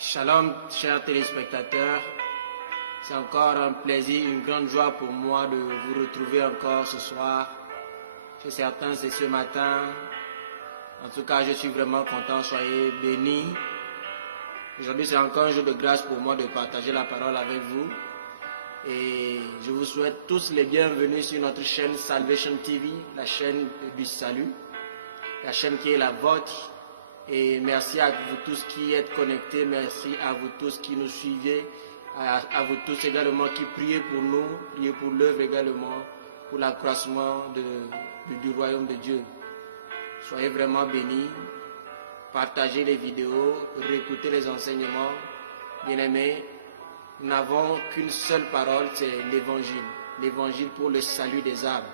Shalom, chers téléspectateurs. C'est encore un plaisir, une grande joie pour moi de vous retrouver encore ce soir. Chez certains, c'est ce matin. En tout cas, je suis vraiment content. Soyez bénis. Aujourd'hui, c'est encore un jour de grâce pour moi de partager la parole avec vous. Et je vous souhaite tous les bienvenus sur notre chaîne Salvation TV, la chaîne du salut, la chaîne qui est la vôtre. Et merci à vous tous qui êtes connectés, merci à vous tous qui nous suivez, à vous tous également qui priez pour nous, priez pour l'œuvre également, pour l'accroissement du royaume de Dieu. Soyez vraiment bénis, partagez les vidéos, réécoutez les enseignements. Bien-aimés, nous n'avons qu'une seule parole, c'est l'évangile. L'évangile pour le salut des âmes.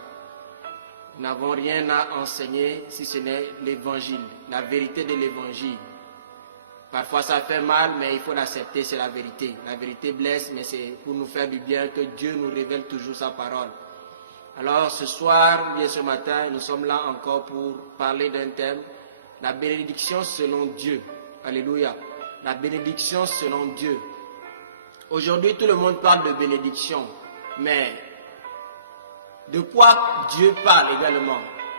Nous n'avons rien à enseigner si ce n'est l'évangile, la vérité de l'évangile. Parfois ça fait mal, mais il faut l'accepter, c'est la vérité. La vérité blesse, mais c'est pour nous faire du bien que Dieu nous révèle toujours sa parole. Alors ce soir, bien ce matin, nous sommes là encore pour parler d'un thème, la bénédiction selon Dieu. Alléluia. La bénédiction selon Dieu. Aujourd'hui, tout le monde parle de bénédiction, mais de quoi Dieu parle également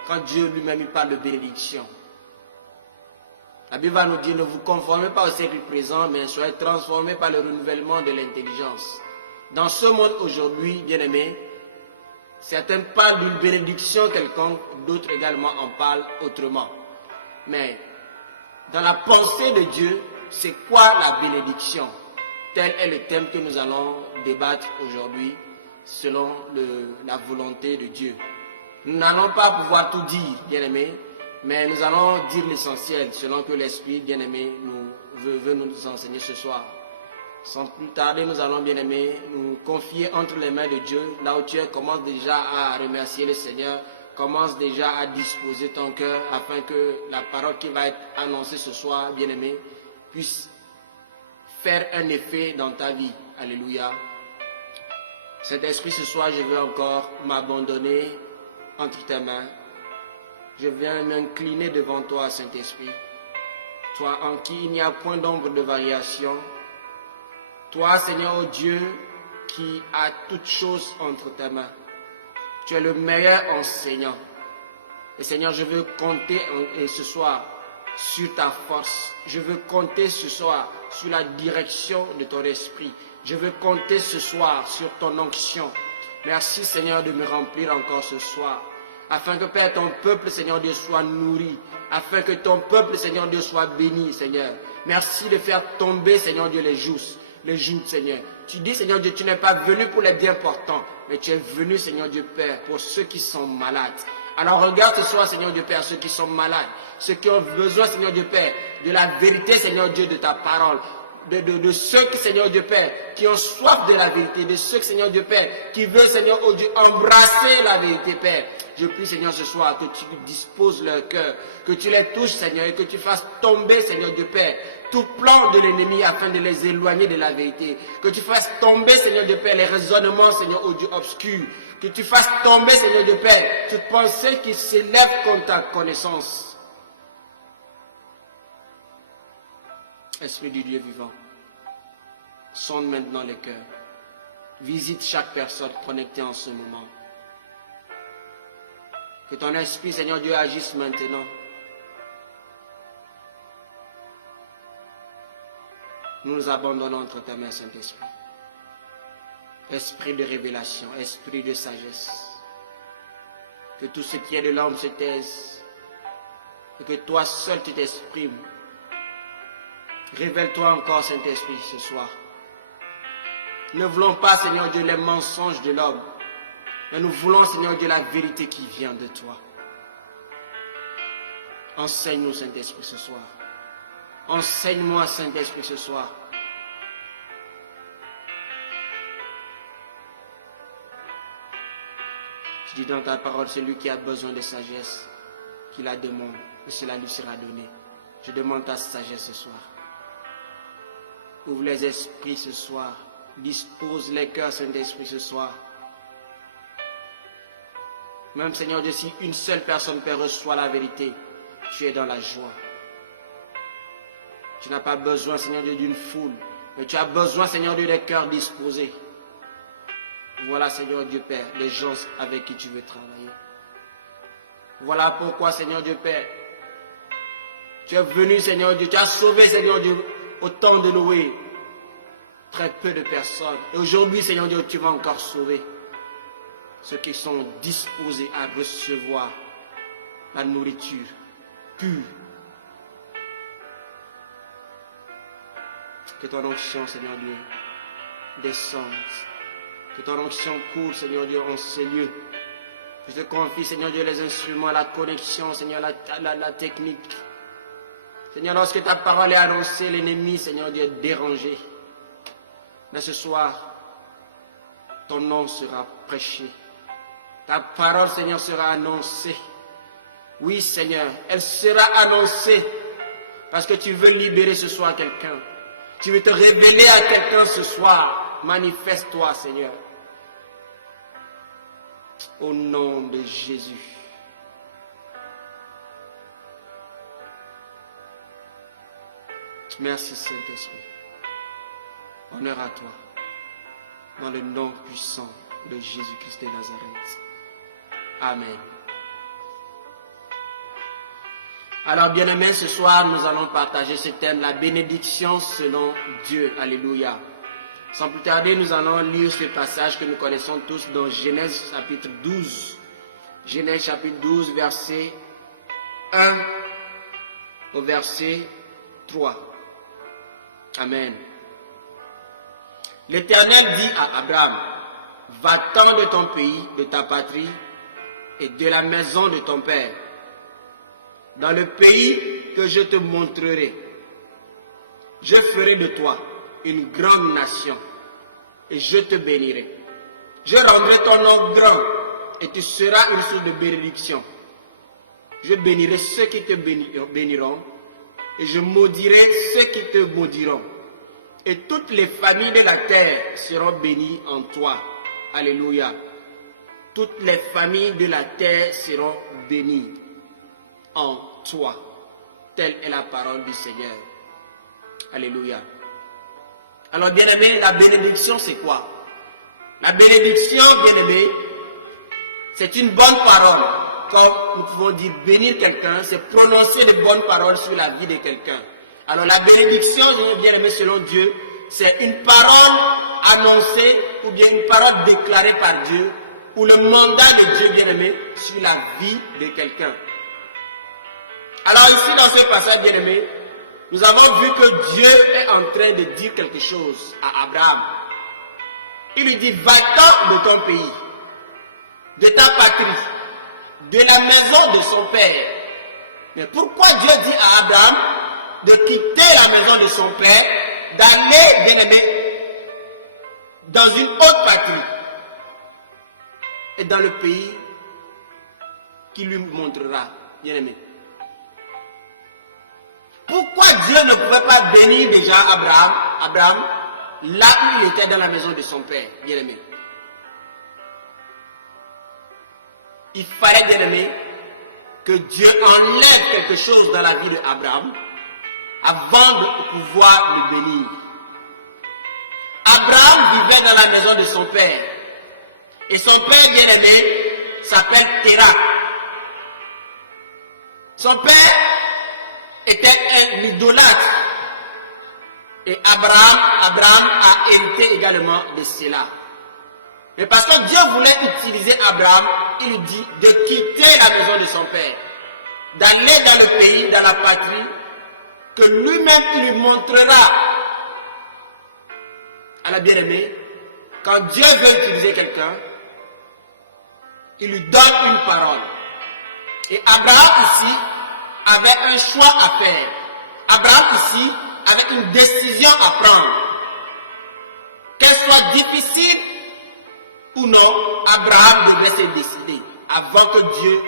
quand Dieu lui-même parle de bénédiction? La Bible va nous dire, ne vous conformez pas au siècle présent, mais soyez transformés par le renouvellement de l'intelligence. Dans ce monde aujourd'hui, bien-aimés, certains parlent d'une bénédiction quelconque, d'autres également en parlent autrement. Mais dans la pensée de Dieu, c'est quoi la bénédiction? Tel est le thème que nous allons débattre aujourd'hui selon la volonté de Dieu. Nous n'allons pas pouvoir tout dire, bien-aimés, mais nous allons dire l'essentiel selon que l'Esprit, bien-aimé, veut nous enseigner ce soir. Sans plus tarder, nous allons, bien-aimés, nous confier entre les mains de Dieu. Là où tu es, commence déjà à remercier le Seigneur, commence déjà à disposer ton cœur afin que la parole qui va être annoncée ce soir, bien-aimé, puisse faire un effet dans ta vie. Alléluia. Cet esprit, ce soir, je veux encore m'abandonner entre tes mains. Je viens m'incliner devant toi, Saint-Esprit. Toi en qui il n'y a point d'ombre de variation. Toi, Seigneur, oh Dieu, qui as toutes choses entre tes mains. Tu es le meilleur enseignant. Et Seigneur, je veux compter ce soir sur ta force. Je veux compter ce soir sur la direction de ton esprit. Je veux compter ce soir sur ton onction. Merci Seigneur de me remplir encore ce soir. Afin que Père, ton peuple Seigneur Dieu soit nourri. Afin que ton peuple Seigneur Dieu soit béni Seigneur. Merci de faire tomber Seigneur Dieu les joues Seigneur. Tu dis Seigneur Dieu, tu n'es pas venu pour les bien portants. Mais tu es venu Seigneur Dieu Père pour ceux qui sont malades. Alors regarde ce soir Seigneur Dieu Père ceux qui sont malades. Ceux qui ont besoin Seigneur Dieu Père de la vérité Seigneur Dieu de ta parole. De ceux qui, Seigneur Dieu Père, qui ont soif de la vérité, de ceux, Seigneur Dieu Père, qui veulent, Seigneur oh Dieu, embrasser la vérité, Père. Je prie, Seigneur, ce soir, que tu disposes leur cœur, que tu les touches, Seigneur, et que tu fasses tomber, Seigneur Dieu Père, tout plan de l'ennemi afin de les éloigner de la vérité. Que tu fasses tomber, Seigneur Dieu Père, les raisonnements, Seigneur oh Dieu, obscurs. Que tu fasses tomber, Seigneur Dieu Père, toute pensée qui s'élève contre ta connaissance. Esprit du Dieu vivant, sonde maintenant les cœurs. Visite chaque personne connectée en ce moment. Que ton esprit, Seigneur Dieu, agisse maintenant. Nous nous abandonnons entre tes mains, Saint-Esprit. Esprit de révélation, esprit de sagesse. Que tout ce qui est de l'homme se taise. Et que toi seul tu t'exprimes. Révèle-toi encore, Saint-Esprit, ce soir. Ne voulons pas, Seigneur Dieu, les mensonges de l'homme. Mais nous voulons, Seigneur Dieu, la vérité qui vient de toi. Enseigne-nous, Saint-Esprit, ce soir. Enseigne-moi, Saint-Esprit, ce soir. Je dis dans ta parole, celui qui a besoin de sagesse, qu'il la demande, et cela lui sera donné. Je demande ta sagesse ce soir. Ouvre les esprits ce soir. Dispose les cœurs, Saint-Esprit, ce soir. Même, Seigneur Dieu, si une seule personne peut reçoit la vérité, tu es dans la joie. Tu n'as pas besoin, Seigneur Dieu, d'une foule, mais tu as besoin, Seigneur Dieu, des cœurs disposés. Voilà, Seigneur Dieu Père, les gens avec qui tu veux travailler. Voilà pourquoi, Seigneur Dieu Père, tu es venu, Seigneur Dieu, tu as sauvé, Seigneur Dieu, au temps de Noé, très peu de personnes. Et aujourd'hui, Seigneur Dieu, tu vas encore sauver ceux qui sont disposés à recevoir la nourriture pure. Que ton onction, Seigneur Dieu, descende. Que ton onction coule, Seigneur Dieu, en ces lieux. Je te confie, Seigneur Dieu, les instruments, la connexion, Seigneur, la technique. Seigneur, lorsque ta parole est annoncée, l'ennemi, Seigneur Dieu, est dérangé. Mais ce soir, ton nom sera prêché. Ta parole, Seigneur, sera annoncée. Oui, Seigneur, elle sera annoncée. Parce que tu veux libérer ce soir quelqu'un. Tu veux te révéler à quelqu'un ce soir. Manifeste-toi, Seigneur. Au nom de Jésus. Merci, Saint-Esprit. Honneur à toi. Dans le nom puissant de Jésus-Christ de Nazareth. Amen. Alors, bien-aimés, ce soir, nous allons partager ce thème, la bénédiction selon Dieu. Alléluia. Sans plus tarder, nous allons lire ce passage que nous connaissons tous dans Genèse chapitre 12. Genèse chapitre 12, verset 1 au verset 3. Amen. L'Éternel dit à Abraham, va-t'en de ton pays, de ta patrie et de la maison de ton père, dans le pays que je te montrerai. Je ferai de toi une grande nation et je te bénirai. Je rendrai ton nom grand et tu seras une source de bénédiction. Je bénirai ceux qui te béniront et je maudirai ceux qui te maudiront. Et toutes les familles de la terre seront bénies en toi. Alléluia. Toutes les familles de la terre seront bénies en toi. Telle est la parole du Seigneur. Alléluia. Alors, bien-aimé, la bénédiction, c'est quoi? La bénédiction, bien-aimé, c'est une bonne parole. Comme nous pouvons dire bénir quelqu'un, c'est prononcer de bonnes paroles sur la vie de quelqu'un. Alors, la bénédiction, bien-aimé, selon Dieu, c'est une parole annoncée ou bien une parole déclarée par Dieu ou le mandat de Dieu, bien-aimé, sur la vie de quelqu'un. Alors ici, dans ce passage, bien-aimé, nous avons vu que Dieu est en train de dire quelque chose à Abraham. Il lui dit, va-t'en de ton pays, de ta patrie, de la maison de son père. Mais pourquoi Dieu dit à Abraham de quitter la maison de son père, d'aller, bien-aimé, dans une autre patrie et dans le pays qu'il lui montrera, bien-aimé? Pourquoi Dieu ne pouvait pas bénir déjà Abraham, là où il était dans la maison de son père, bien-aimé? Il fallait, bien-aimé, que Dieu enlève quelque chose dans la vie d'Abraham avant de pouvoir le bénir. Abraham vivait dans la maison de son père. Et son père, bien-aimé, s'appelle Terah. Son père était un idolâtre. Et Abraham a hérité également de cela. Mais parce que Dieu voulait utiliser Abraham, il lui dit de quitter la maison de son père, d'aller dans le pays, dans la patrie, que lui-même il lui montrera. Alors bien-aimé, quand Dieu veut utiliser quelqu'un, il lui donne une parole. Et Abraham ici avait un choix à faire. Abraham ici avait une décision à prendre. Qu'elle soit difficile ou non, Abraham devait se décider avant que Dieu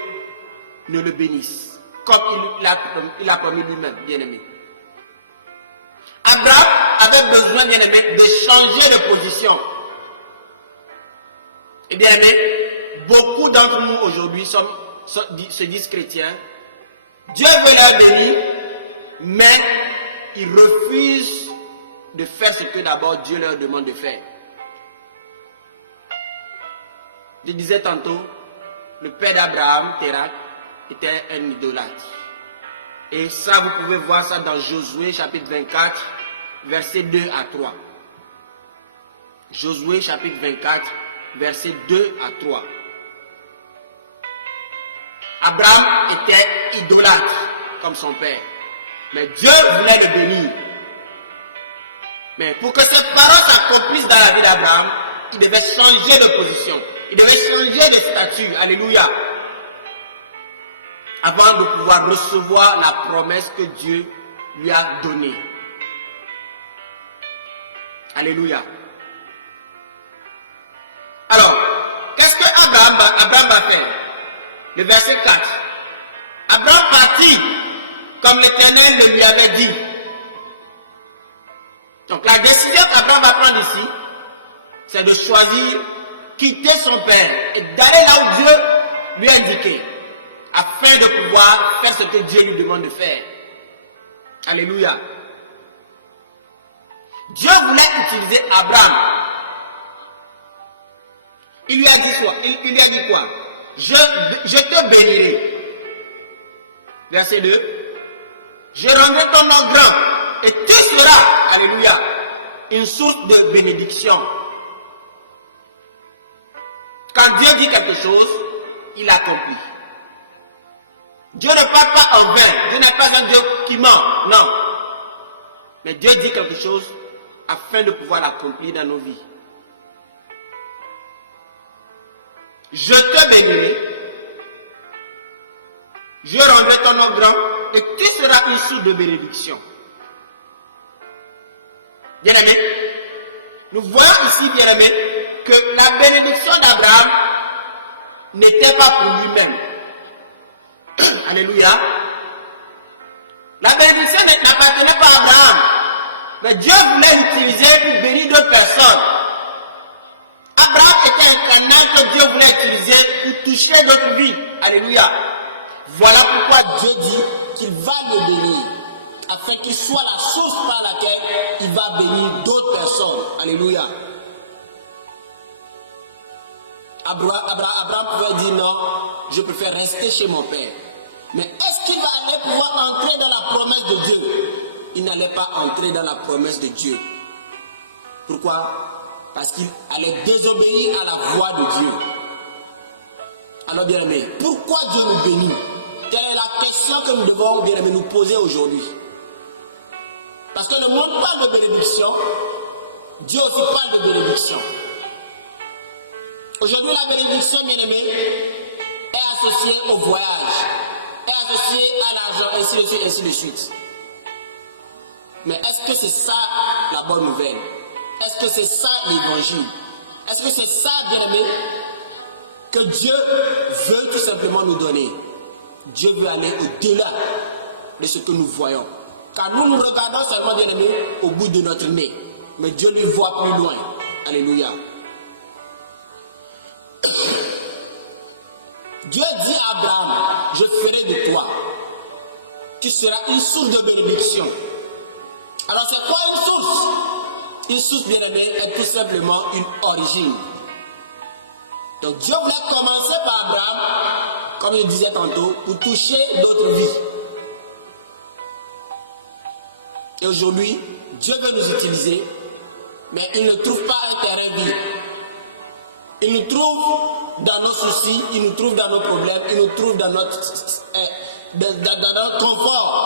ne le bénisse, comme il a promis lui-même, bien-aimé. Abraham avait besoin, bien-aimé, de changer de position. Et bien-aimé, beaucoup d'entre nous aujourd'hui se disent chrétiens. Dieu veut leur bénir, mais ils refusent de faire ce que d'abord Dieu leur demande de faire. Je disais tantôt, le père d'Abraham, Térak, était un idolâtre. Et ça, vous pouvez voir ça dans Josué chapitre 24, versets 2 à 3. Josué chapitre 24, versets 2 à 3. Abraham était idolâtre comme son père. Mais Dieu voulait le bénir. Mais pour que cette parole s'accomplisse dans la vie d'Abraham, il devait changer de position. Il devait changer de statut. Alléluia. Avant de pouvoir recevoir la promesse que Dieu lui a donnée. Alléluia. Alors, qu'est-ce que Abraham va faire? Le verset 4. Abraham partit comme l'Éternel le lui avait dit. Donc la décision qu'Abraham va prendre ici, c'est de choisir quitter son père et d'aller là où Dieu lui a indiqué, afin de pouvoir faire ce que Dieu lui demande de faire. Alléluia. Dieu voulait utiliser Abraham. Il lui a dit quoi? Il lui a dit quoi? Je te bénirai. Verset 2. Je rendrai ton nom grand et tu seras, alléluia, une source de bénédiction. Quand Dieu dit quelque chose, il accomplit. Dieu ne parle pas en vain. Dieu n'est pas un Dieu qui ment. Non. Mais Dieu dit quelque chose afin de pouvoir l'accomplir dans nos vies. Je te bénirai. Je rendrai ton nom grand et tu seras une source de bénédiction. Bien-aimé, nous voyons ici, bien-aimé, que la bénédiction d'Abraham n'était pas pour lui-même. Alléluia. La bénédiction n'appartenait pas à Abraham. Mais Dieu voulait l'utiliser pour bénir d'autres personnes. Abraham était un canal que Dieu voulait utiliser pour toucher d'autres vies. Alléluia. Voilà pourquoi Dieu dit qu'il va le bénir, afin qu'il soit la source par laquelle il va bénir d'autres personnes. Alléluia. Abraham pouvait dire non, je préfère rester chez mon père. Mais est-ce qu'il va aller pouvoir entrer dans la promesse de Dieu? Il n'allait pas entrer dans la promesse de Dieu. Pourquoi? Parce qu'il allait désobéir à la voix de Dieu. Alors bien aimé, pourquoi Dieu nous bénit? Quelle est la question que nous devons bien aimé nous poser aujourd'hui? Parce que le monde parle de bénédiction, Dieu aussi parle de bénédiction. Aujourd'hui, la bénédiction, bien aimé, est associée au voyage, est associée à l'argent, ainsi de suite. Mais est-ce que c'est ça la bonne nouvelle? Est-ce que c'est ça l'évangile? Est-ce que c'est ça, bien aimé, que Dieu veut tout simplement nous donner? Dieu veut aller au-delà de ce que nous voyons. Car nous nous regardons seulement, bien aimé, au bout de notre nez. Mais Dieu lui voit plus loin. Alléluia. Dieu dit à Abraham, je ferai de toi. Tu seras une source de bénédiction. Alors c'est quoi une source? Une source, bien aimée, est tout simplement une origine. Donc Dieu voulait commencer par Abraham, comme je disais tantôt, pour toucher d'autres vies. Et aujourd'hui, Dieu veut nous utiliser, mais il ne trouve pas un terrain vide. Il nous trouve dans nos soucis, il nous trouve dans nos problèmes, il nous trouve dans notre confort.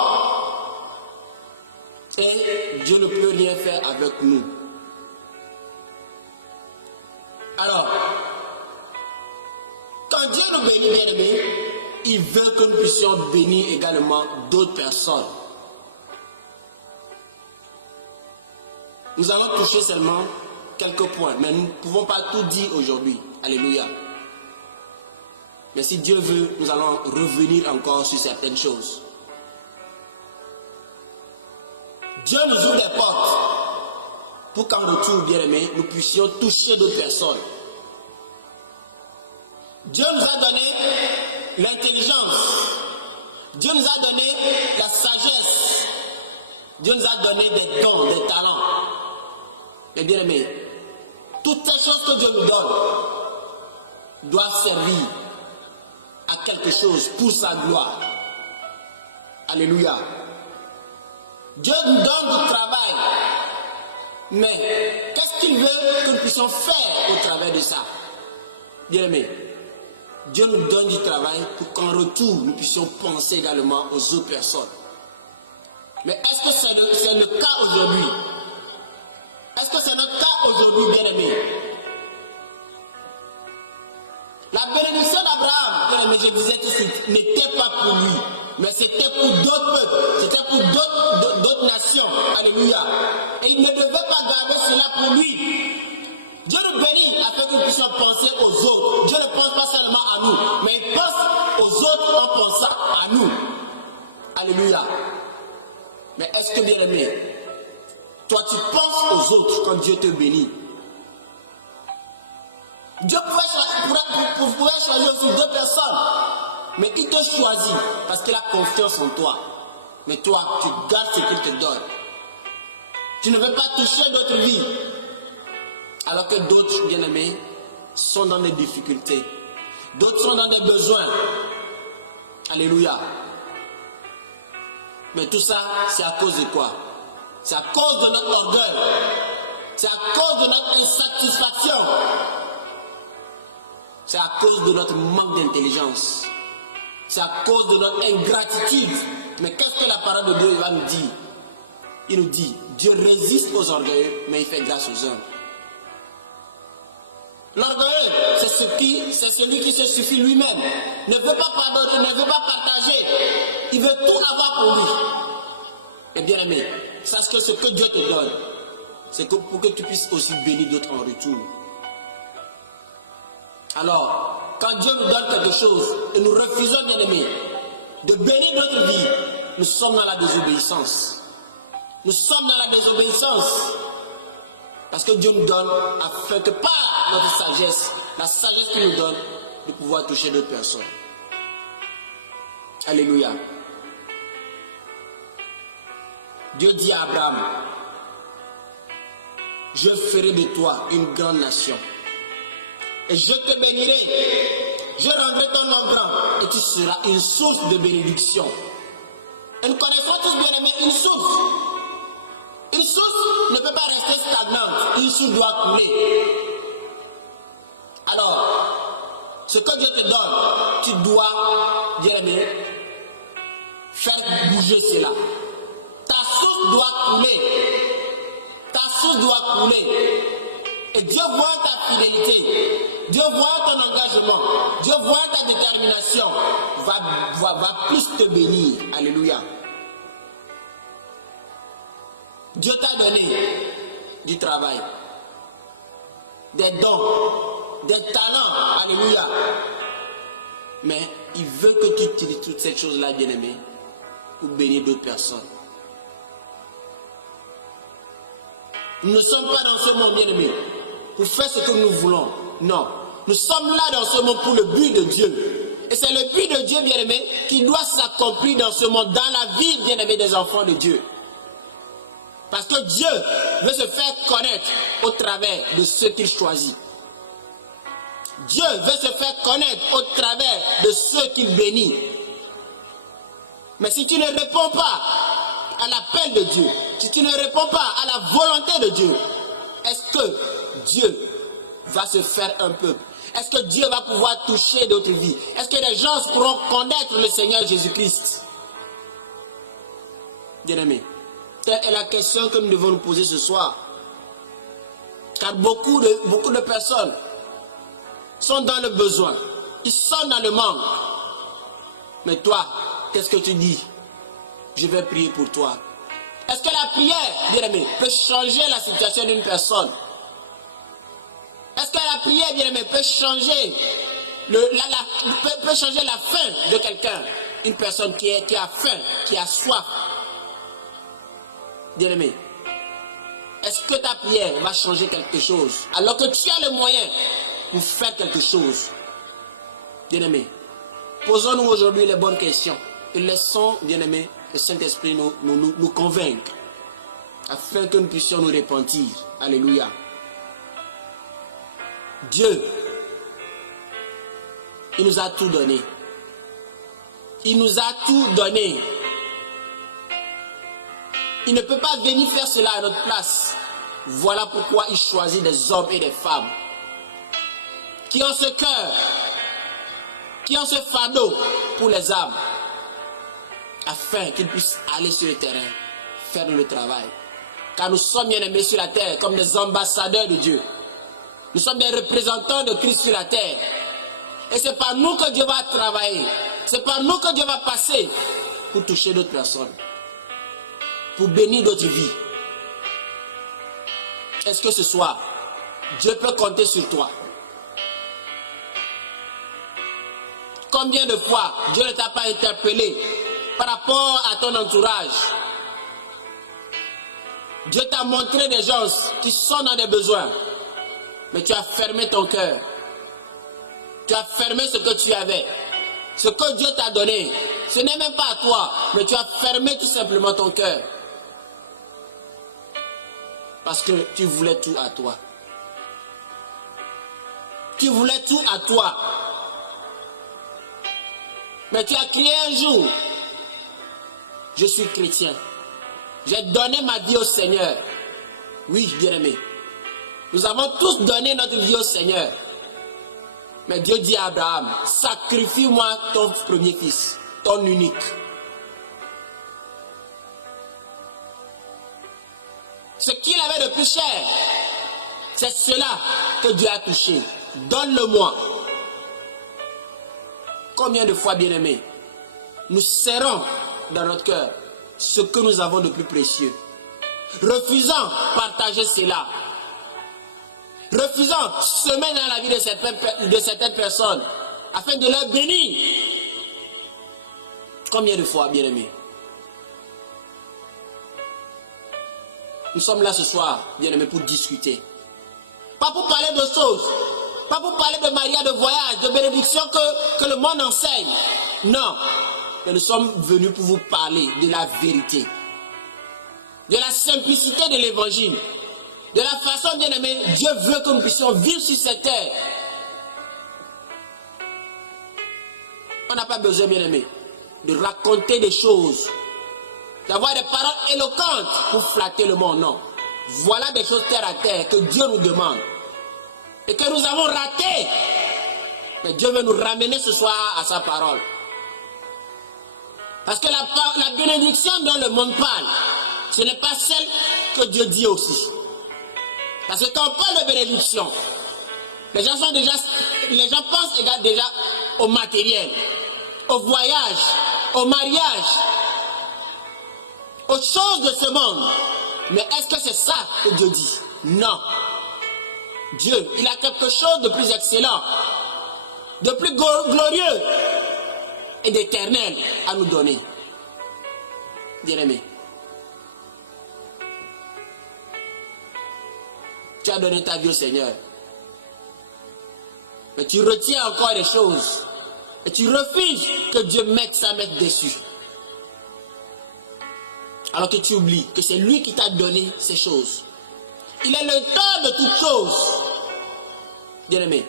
Et Dieu ne peut rien faire avec nous. Alors, quand Dieu nous bénit, bien aimés, il veut que nous puissions bénir également d'autres personnes. Nous allons toucher seulement quelques points, mais nous ne pouvons pas tout dire aujourd'hui. Alléluia. Mais si Dieu veut, nous allons revenir encore sur certaines choses. Dieu nous ouvre les portes pour qu'en retour, bien aimé, nous puissions toucher d'autres personnes. Dieu nous a donné l'intelligence. Dieu nous a donné la sagesse. Dieu nous a donné des dons, des talents. Mais bien aimé, toutes ces choses que Dieu nous donne doivent servir à quelque chose pour sa gloire. Alléluia. Dieu nous donne du travail. Mais qu'est-ce qu'il veut que nous puissions faire au travers de ça? Bien aimé, Dieu nous donne du travail pour qu'en retour, nous puissions penser également aux autres personnes. Mais est-ce que c'est le cas aujourd'hui? Est-ce que c'est notre cas aujourd'hui, bien aimé? La bénédiction d'Abraham, bien aimé, je vous ai dit, n'était pas pour lui, mais c'était pour d'autres peuples, c'était pour d'autres nations. Alléluia. Et il ne devait pas garder cela pour lui. Dieu nous bénit afin que nous puissions penser aux autres. Dieu ne pense pas seulement à nous, mais il pense aux autres en pensant à nous. Alléluia. Mais est-ce que, bien aimé, toi tu penses aux autres quand Dieu te bénit? Dieu pouvait choisir aussi deux personnes, mais il te choisit parce qu'il a confiance en toi. Mais toi, tu gardes ce qu'il te donne. Tu ne veux pas toucher d'autres vies, alors que d'autres, bien aimés, sont dans des difficultés. D'autres sont dans des besoins. Alléluia. Mais tout ça, c'est à cause de quoi? C'est à cause de notre orgueil. C'est à cause de notre insatisfaction. C'est à cause de notre manque d'intelligence. C'est à cause de notre ingratitude. Mais qu'est-ce que la parole de Dieu va nous dire? Il nous dit, Dieu résiste aux orgueilleux, mais il fait grâce aux hommes. L'orgueilleux, c'est celui qui se suffit lui-même. Ne veut pas pardonner, ne veut pas partager. Il veut tout avoir pour lui. Et bien aimé, sache que ce que Dieu te donne, c'est pour que tu puisses aussi bénir d'autres en retour. Alors, quand Dieu nous donne quelque chose et nous refusons, bien aimé, de bénir notre vie, nous sommes dans la désobéissance. Nous sommes dans la désobéissance. Parce que Dieu nous donne afin que par notre sagesse, la sagesse qu'il nous donne, de pouvoir toucher d'autres personnes. Alléluia. Dieu dit à Abraham, je ferai de toi une grande nation. Et je te bénirai. Je rendrai ton nom grand. Et tu seras une source de bénédiction. Et nous connaissons tous, bien aimés, une source. Une source ne peut pas rester stagnante. Une source doit couler. Alors, ce que Dieu te donne, tu dois, bien aimé, faire bouger cela. Ta source doit couler. Ta source doit couler. Et Dieu voit ta fidélité. Dieu voit ton engagement. Dieu voit ta détermination. Va plus te bénir. Alléluia. Dieu t'a donné du travail, des dons, des talents. Alléluia. Mais il veut que tu utilises toutes ces choses-là, bien-aimé, pour bénir d'autres personnes. Nous ne sommes pas dans ce monde, bien-aimé, pour faire ce que nous voulons. Non. Nous sommes là dans ce monde pour le but de Dieu. Et c'est le but de Dieu, bien-aimé, qui doit s'accomplir dans ce monde, dans la vie, bien-aimé, des enfants de Dieu. Parce que Dieu veut se faire connaître au travers de ceux qu'il choisit. Dieu veut se faire connaître au travers de ceux qu'il bénit. Mais si tu ne réponds pas à l'appel de Dieu, si tu ne réponds pas à la volonté de Dieu, est-ce que Dieu va se faire un peuple? Est-ce que Dieu va pouvoir toucher d'autres vies? Est-ce que les gens pourront connaître le Seigneur Jésus-Christ? Bien-aimés, telle est la question que nous devons nous poser ce soir. Car beaucoup de personnes sont dans le besoin. Ils sont dans le manque. Mais toi, qu'est-ce que tu dis? Je vais prier pour toi. Est-ce que la prière, bien-aimé, peut changer la situation d'une personne? Est-ce que la prière, bien-aimé, peut changer peut changer la faim de quelqu'un? Une personne qui a faim, qui a soif. Bien-aimé, est-ce que ta prière va changer quelque chose? Alors que tu as le moyen pour faire quelque chose. Bien-aimé, posons-nous aujourd'hui les bonnes questions. Et laissons, bien-aimé, le Saint-Esprit nous convaincre. afin que nous puissions nous repentir. Alléluia. Dieu, il nous a tout donné. Il nous a tout donné. Il ne peut pas venir faire cela à notre place. Voilà pourquoi il choisit des hommes et des femmes qui ont ce cœur, qui ont ce fardeau pour les âmes, afin qu'ils puissent aller sur le terrain, faire le travail. Car nous sommes bien aimés sur la terre comme des ambassadeurs de Dieu. Nous sommes des représentants de Christ sur la terre. Et c'est par nous que Dieu va travailler. C'est par nous que Dieu va passer pour toucher d'autres personnes, pour bénir d'autres vies. Est-ce que ce soir, Dieu peut compter sur toi? Combien de fois Dieu ne t'a pas interpellé par rapport à ton entourage? Dieu t'a montré des gens qui sont dans des besoins, mais tu as fermé ton cœur. Tu as fermé ce que tu avais. Ce que Dieu t'a donné, ce n'est même pas à toi, mais tu as fermé tout simplement ton cœur. Parce que tu voulais tout à toi. Tu voulais tout à toi. Mais tu as crié un jour, je suis chrétien. J'ai donné ma vie au Seigneur. Oui, bien-aimé. Nous avons tous donné notre vie au Seigneur. Mais Dieu dit à Abraham, sacrifie-moi ton premier fils, ton unique. Ce qu'il avait de plus cher, c'est cela que Dieu a touché. Donne-le-moi. Combien de fois, bien-aimés, nous serrons dans notre cœur ce que nous avons de plus précieux, refusant de partager cela, refusant de semer dans la vie de certaines personnes afin de leur bénir. Combien de fois, bien-aimés? Nous sommes là ce soir, bien-aimés, pour discuter. Pas pour parler de choses, pas pour parler de mariage, de voyage, de bénédiction que le monde enseigne. Non, mais nous sommes venus pour vous parler de la vérité, de la simplicité de l'évangile, de la façon, bien-aimés, Dieu veut que nous puissions vivre sur cette terre. On n'a pas besoin, bien-aimés, de raconter des choses, d'avoir des paroles éloquentes pour flatter le monde, non. Voilà des choses terre à terre que Dieu nous demande et que nous avons ratées. Mais Dieu veut nous ramener ce soir à sa parole. Parce que la bénédiction dont le monde parle, ce n'est pas celle que Dieu dit aussi. Parce que quand on parle de bénédiction, les gens pensent déjà au matériel, au voyage, au mariage, aux choses de ce monde. Mais est-ce que c'est ça que Dieu dit? Non. Dieu, il a quelque chose de plus excellent, de plus glorieux et d'éternel à nous donner. Bien-aimé, tu as donné ta vie au Seigneur, mais tu retiens encore des choses et tu refuses que Dieu mette sa main dessus. Alors que tu oublies que c'est lui qui t'a donné ces choses. Il est l'auteur de toutes choses. Bien-aimé,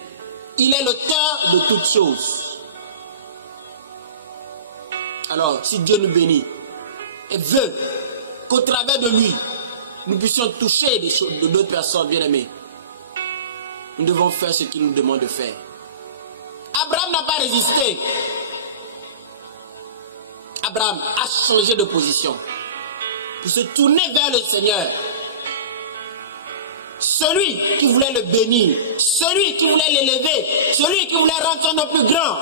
il est l'auteur de toutes choses. Alors, si Dieu nous bénit et veut qu'au travers de lui, nous puissions toucher des choses de d'autres personnes, bien-aimés, nous devons faire ce qu'il nous demande de faire. Abraham n'a pas résisté. Abraham a changé de position pour se tourner vers le Seigneur. Celui qui voulait le bénir, celui qui voulait l'élever, celui qui voulait rendre son nom plus grand,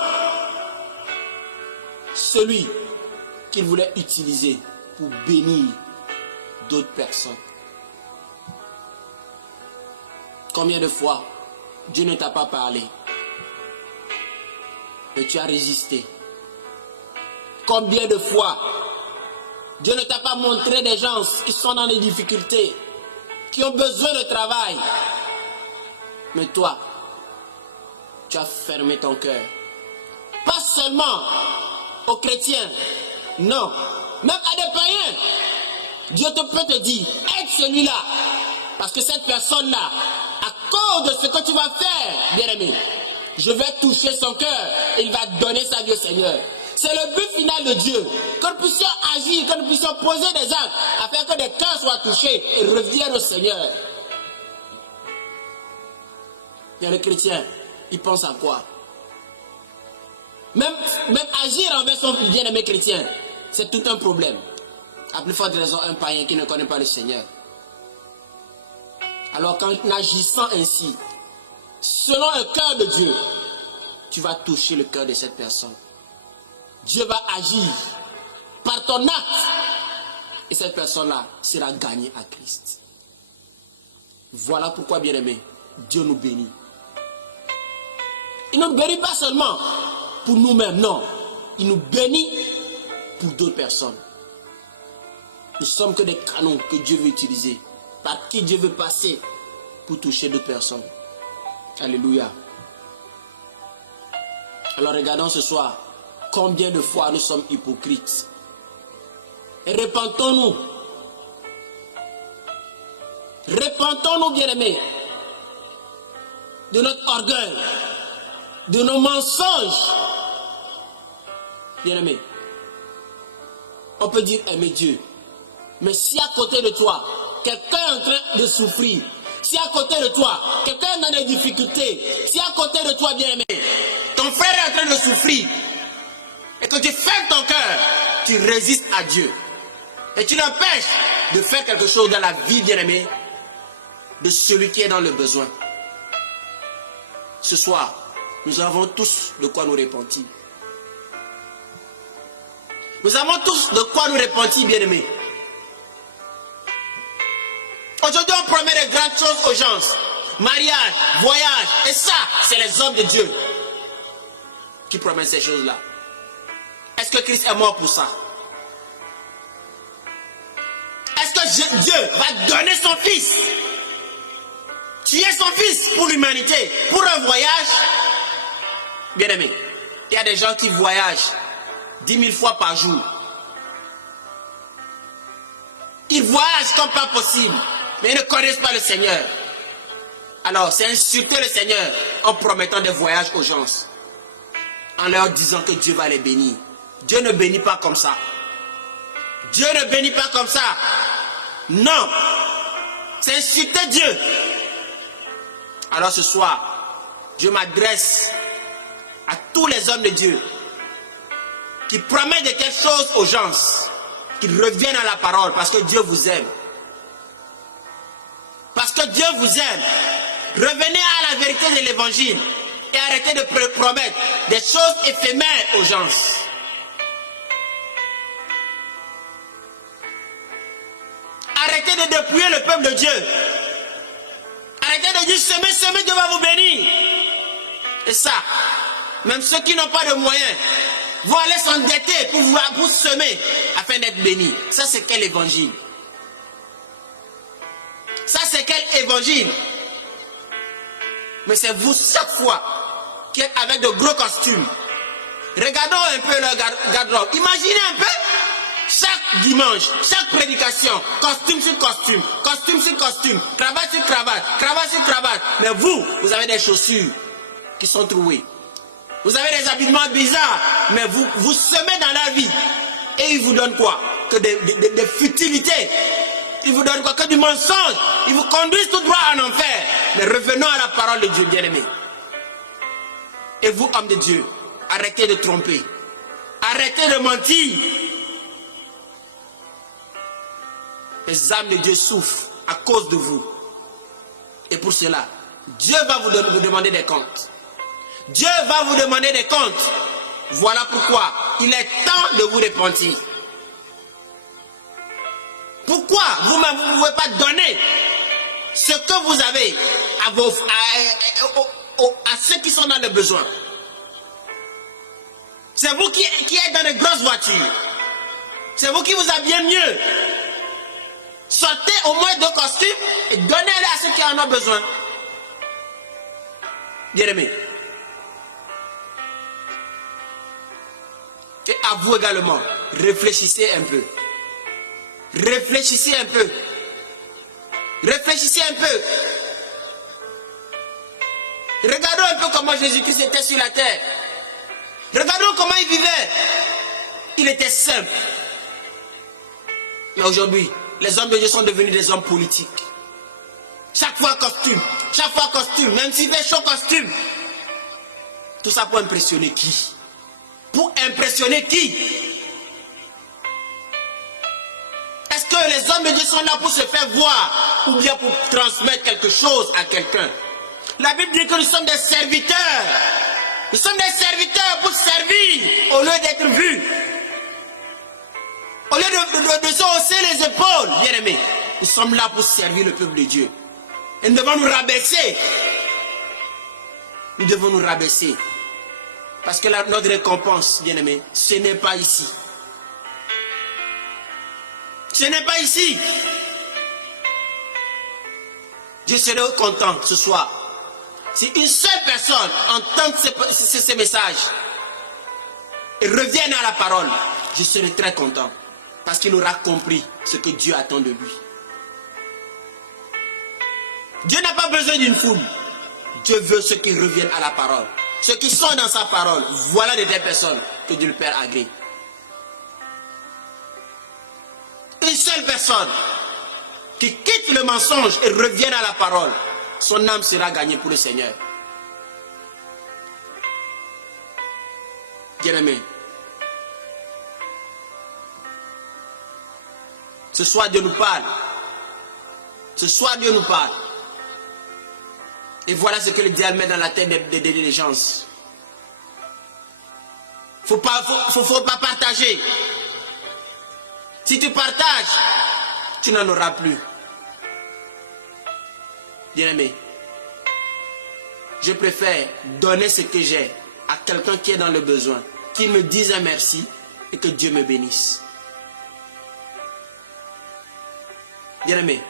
celui qu'il voulait utiliser pour bénir d'autres personnes. Combien de fois Dieu ne t'a pas parlé, mais tu as résisté? Combien de fois Dieu ne t'a pas montré des gens qui sont dans des difficultés, qui ont besoin de travail, mais toi, tu as fermé ton cœur? Pas seulement aux chrétiens, non, même à des païens. Dieu peut te dire, aide celui-là. Parce que cette personne-là, à cause de ce que tu vas faire, bien-aimé, je vais toucher son cœur et il va donner sa vie au Seigneur. C'est le but final de Dieu. Que nous puissions agir, que nous puissions poser des actes afin que des cœurs soient touchés et reviennent au Seigneur. Il y a les chrétiens, ils pensent à quoi? Même agir envers son bien-aimé chrétien, c'est tout un problème. À plus forte raison, un païen qui ne connaît pas le Seigneur. Alors qu'en agissant ainsi, selon le cœur de Dieu, tu vas toucher le cœur de cette personne. Dieu va agir par ton acte. Et cette personne-là sera gagnée à Christ. Voilà pourquoi, bien-aimé, Dieu nous bénit. Il ne nous bénit pas seulement pour nous-mêmes, non. Il nous bénit pour d'autres personnes. Nous ne sommes que des canons que Dieu veut utiliser, par qui Dieu veut passer pour toucher d'autres personnes. Alléluia. Alors regardons ce soir combien de fois nous sommes hypocrites. Et repentons-nous. Repentons-nous, bien-aimés, de notre orgueil, de nos mensonges. Bien-aimés, on peut dire aimer Dieu. Mais si à côté de toi, quelqu'un est en train de souffrir, si à côté de toi, quelqu'un est dans des difficultés, si à côté de toi, bien-aimé, ton frère est en train de souffrir, et que tu fermes ton cœur, tu résistes à Dieu. Et tu l'empêches de faire quelque chose dans la vie, bien-aimé, de celui qui est dans le besoin. Ce soir, nous avons tous de quoi nous repentir. Nous avons tous de quoi nous repentir, bien-aimés. Aujourd'hui, on promet de grandes choses aux gens. Mariage, voyage, et ça, c'est les hommes de Dieu qui promettent ces choses-là. Est-ce que Christ est mort pour ça? Est-ce que Dieu va donner son fils? Tuer son fils pour l'humanité, pour un voyage? Bien-aimé, il y a des gens qui voyagent 10 000 fois par jour. Ils voyagent comme pas possible, mais ils ne connaissent pas le Seigneur. Alors, c'est insulter le Seigneur en promettant des voyages aux gens, en leur disant que Dieu va les bénir. Dieu ne bénit pas comme ça. Dieu ne bénit pas comme ça. Non. C'est insulter Dieu. Alors ce soir, je m'adresse à tous les hommes de Dieu qui promettent de quelque chose aux gens, qu'ils reviennent à la parole parce que Dieu vous aime. Parce que Dieu vous aime. Revenez à la vérité de l'évangile et arrêtez de promettre des choses éphémères aux gens. Arrêtez de dépouiller le peuple de Dieu. Arrêtez de dire semez, Dieu va vous bénir. Et ça, même ceux qui n'ont pas de moyens vont aller s'endetter pour semer afin d'être bénis. Ça, c'est quel évangile? Ça, c'est quel évangile? Mais c'est vous chaque fois qui êtes avec de gros costumes. Regardons un peu le garde-robe. Imaginez un peu. Chaque dimanche, chaque prédication, costume sur costume, costume sur costume, cravate sur cravate, cravate sur cravate. Mais vous avez des chaussures qui sont trouées. Vous avez des habillements bizarres, mais vous semez dans la vie. Et ils vous donnent quoi? Que des futilités. Ils vous donnent quoi? Que du mensonge. Ils vous conduisent tout droit en enfer. Mais revenons à la parole de Dieu, bien-aimé. Et vous, hommes de Dieu, arrêtez de tromper. Arrêtez de mentir. Les âmes de Dieu souffrent à cause de vous. Et pour cela, Dieu va vous demander des comptes. Dieu va vous demander des comptes. Voilà pourquoi il est temps de vous repentir. Pourquoi vous-même vous ne pouvez pas donner ce que vous avez à ceux qui sont dans le besoin? C'est vous qui êtes dans de grosses voitures. C'est vous qui vous habillez mieux. Sortez au moins 2 costumes et donnez-les à ceux qui en ont besoin. Bien-aimés. Et à vous également, réfléchissez un peu. Réfléchissez un peu. Réfléchissez un peu. Regardons un peu comment Jésus-Christ était sur la terre. Regardons comment il vivait. Il était simple. Mais aujourd'hui, les hommes de Dieu sont devenus des hommes politiques. Chaque fois costume, même s'il fait chaud costume. Tout ça pour impressionner qui? Pour impressionner qui? Est-ce que les hommes de Dieu sont là pour se faire voir ou bien pour transmettre quelque chose à quelqu'un? La Bible dit que nous sommes des serviteurs. Nous sommes des serviteurs pour servir au lieu d'être vus. Au lieu de se hausser les épaules, bien-aimés, nous sommes là pour servir le peuple de Dieu. Et nous devons nous rabaisser. Nous devons nous rabaisser. Parce que notre récompense, bien-aimés, ce n'est pas ici. Ce n'est pas ici. Je serai content ce soir. Si une seule personne entend ces messages et revienne à la parole, je serai très content. Parce qu'il aura compris ce que Dieu attend de lui. Dieu n'a pas besoin d'une foule. Dieu veut ceux qui reviennent à la parole. Ceux qui sont dans sa parole. Voilà des personnes que Dieu le Père agrée. Une seule personne qui quitte le mensonge et revienne à la parole, son âme sera gagnée pour le Seigneur. Bien-aimé, ce soir Dieu nous parle. Ce soir Dieu nous parle. Et voilà ce que le diable met dans la tête des gens. Faut pas partager. Si tu partages, tu n'en auras plus. Bien-aimé, je préfère donner ce que j'ai à quelqu'un qui est dans le besoin, qu'il me dise un merci et que Dieu me bénisse. Bien-aimé,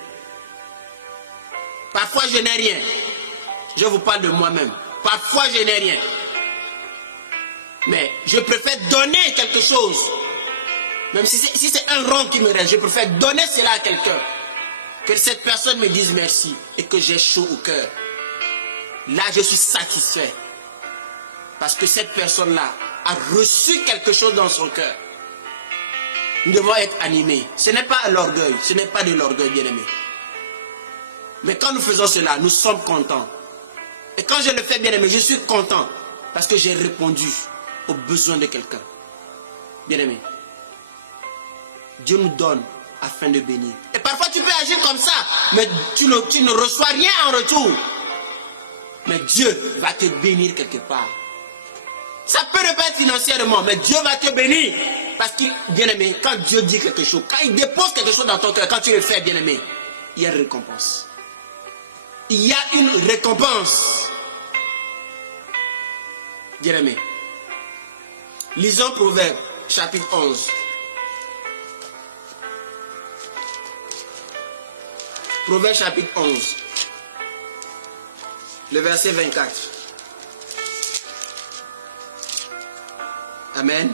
parfois je n'ai rien. Je vous parle de moi-même. Parfois je n'ai rien. Mais je préfère donner quelque chose. Même si c'est un rond qui me reste, je préfère donner cela à quelqu'un. Que cette personne me dise merci et que j'ai chaud au cœur. Là, je suis satisfait. Parce que cette personne-là a reçu quelque chose dans son cœur. Nous devons être animés. Ce n'est pas l'orgueil. Ce n'est pas de l'orgueil, bien-aimé. Mais quand nous faisons cela, nous sommes contents. Et quand je le fais, bien-aimé, je suis content. Parce que j'ai répondu aux besoins de quelqu'un. Bien-aimé, Dieu nous donne afin de bénir. Et parfois tu peux agir comme ça, mais tu ne reçois rien en retour. Mais Dieu va te bénir quelque part. Ça peut ne pas être financièrement, mais Dieu va te bénir. Parce qu'il, bien-aimé, quand Dieu dit quelque chose, quand il dépose quelque chose dans ton cœur, quand tu le fais, bien-aimé, il y a une récompense. Il y a une récompense. Bien-aimé, lisons Proverbe, chapitre 11. Proverbe chapitre 11, le verset 24. Amen.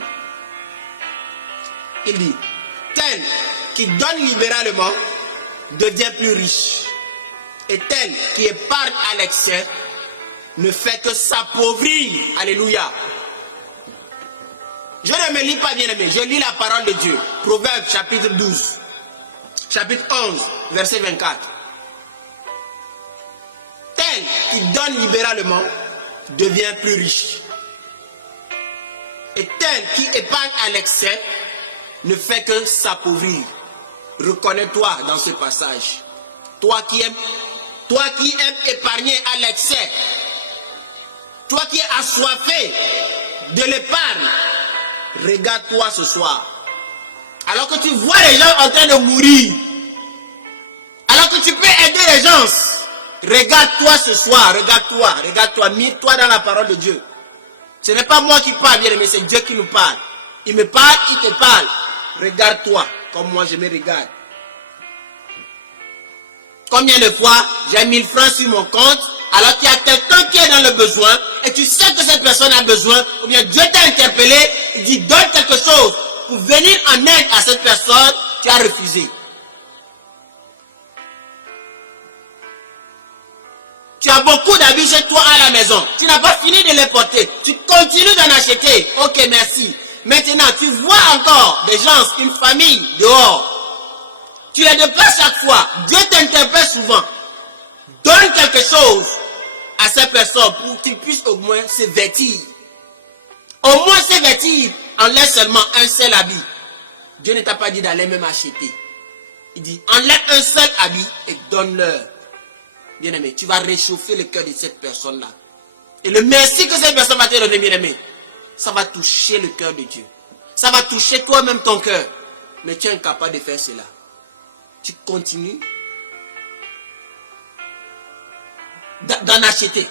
Il dit, tel qui donne libéralement devient plus riche, et tel qui épargne à l'excès ne fait que s'appauvrir. Alléluia. Je ne me lis pas, bien aimé, je lis la parole de Dieu. Proverbe chapitre 12. Chapitre 11, verset 24. Tel qui donne libéralement devient plus riche. Et tel qui épargne à l'excès ne fait que s'appauvrir. Reconnais-toi dans ce passage. Toi qui aimes épargner à l'excès. Toi qui es assoiffé de l'épargne. Regarde-toi ce soir. Alors que tu vois les gens en train de mourir. Alors que tu peux aider les gens. Regarde-toi ce soir. Regarde-toi. Mets-toi dans la parole de Dieu. Ce n'est pas moi qui parle, bien aimé, c'est Dieu qui nous parle. Il me parle, il te parle. Regarde-toi comme moi je me regarde. Combien de fois j'ai 1000 francs sur mon compte alors qu'il y a quelqu'un qui est dans le besoin et tu sais que cette personne a besoin, ou bien Dieu t'a interpellé, il dit donne quelque chose pour venir en aide à cette personne, tu as refusé. Tu as beaucoup d'habits chez toi à la maison. Tu n'as pas fini de les porter. Tu continues d'en acheter. Ok, merci. Maintenant, tu vois encore des gens, une famille dehors. Tu les dépasses chaque fois. Dieu t'interpelle souvent. Donne quelque chose à ces personnes pour qu'ils puissent au moins se vêtir. Au moins se vêtir. Enlève seulement un seul habit. Dieu ne t'a pas dit d'aller même acheter. Il dit, enlève un seul habit et donne-leur. Bien-aimé, tu vas réchauffer le cœur de cette personne-là. Et le merci que cette personne va te donner, bien-aimé, ça va toucher le cœur de Dieu. Ça va toucher toi-même ton cœur. Mais tu es incapable de faire cela. Tu continues d'en acheter.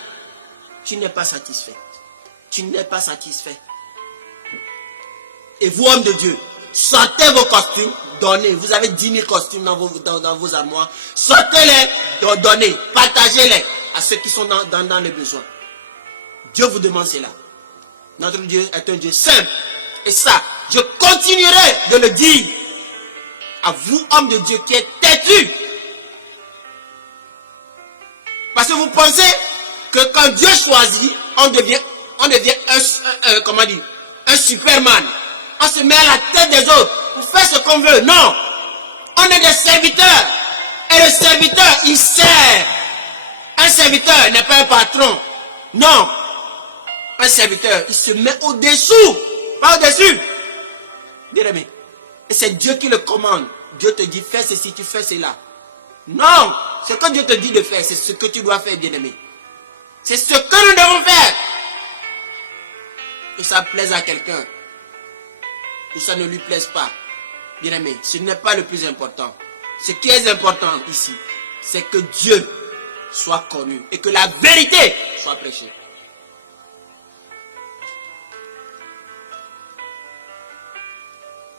Tu n'es pas satisfait. Tu n'es pas satisfait. Et vous, hommes de Dieu, sortez vos costumes, donnez. Vous avez 10 000 costumes dans vos armoires. Sortez-les, donnez. Partagez-les à ceux qui sont dans les besoins. Dieu vous demande cela. Notre Dieu est un Dieu simple. Et ça, je continuerai de le dire à vous, hommes de Dieu, qui êtes têtus. Parce que vous pensez que quand Dieu choisit, on devient un Superman. On se met à la tête des autres pour faire ce qu'on veut. Non. On est des serviteurs. Et le serviteur, il sert. Un serviteur n'est pas un patron. Non. Un serviteur, il se met au-dessous. Pas au-dessus. Bien-aimé. Et c'est Dieu qui le commande. Dieu te dit, fais ceci, tu fais cela. Non. Ce que Dieu te dit de faire, c'est ce que tu dois faire, bien-aimé. C'est ce que nous devons faire. Que ça plaise à quelqu'un. Ou ça ne lui plaise pas. Bien-aimé, ce n'est pas le plus important. Ce qui est important ici, c'est que Dieu soit connu et que la vérité soit prêchée.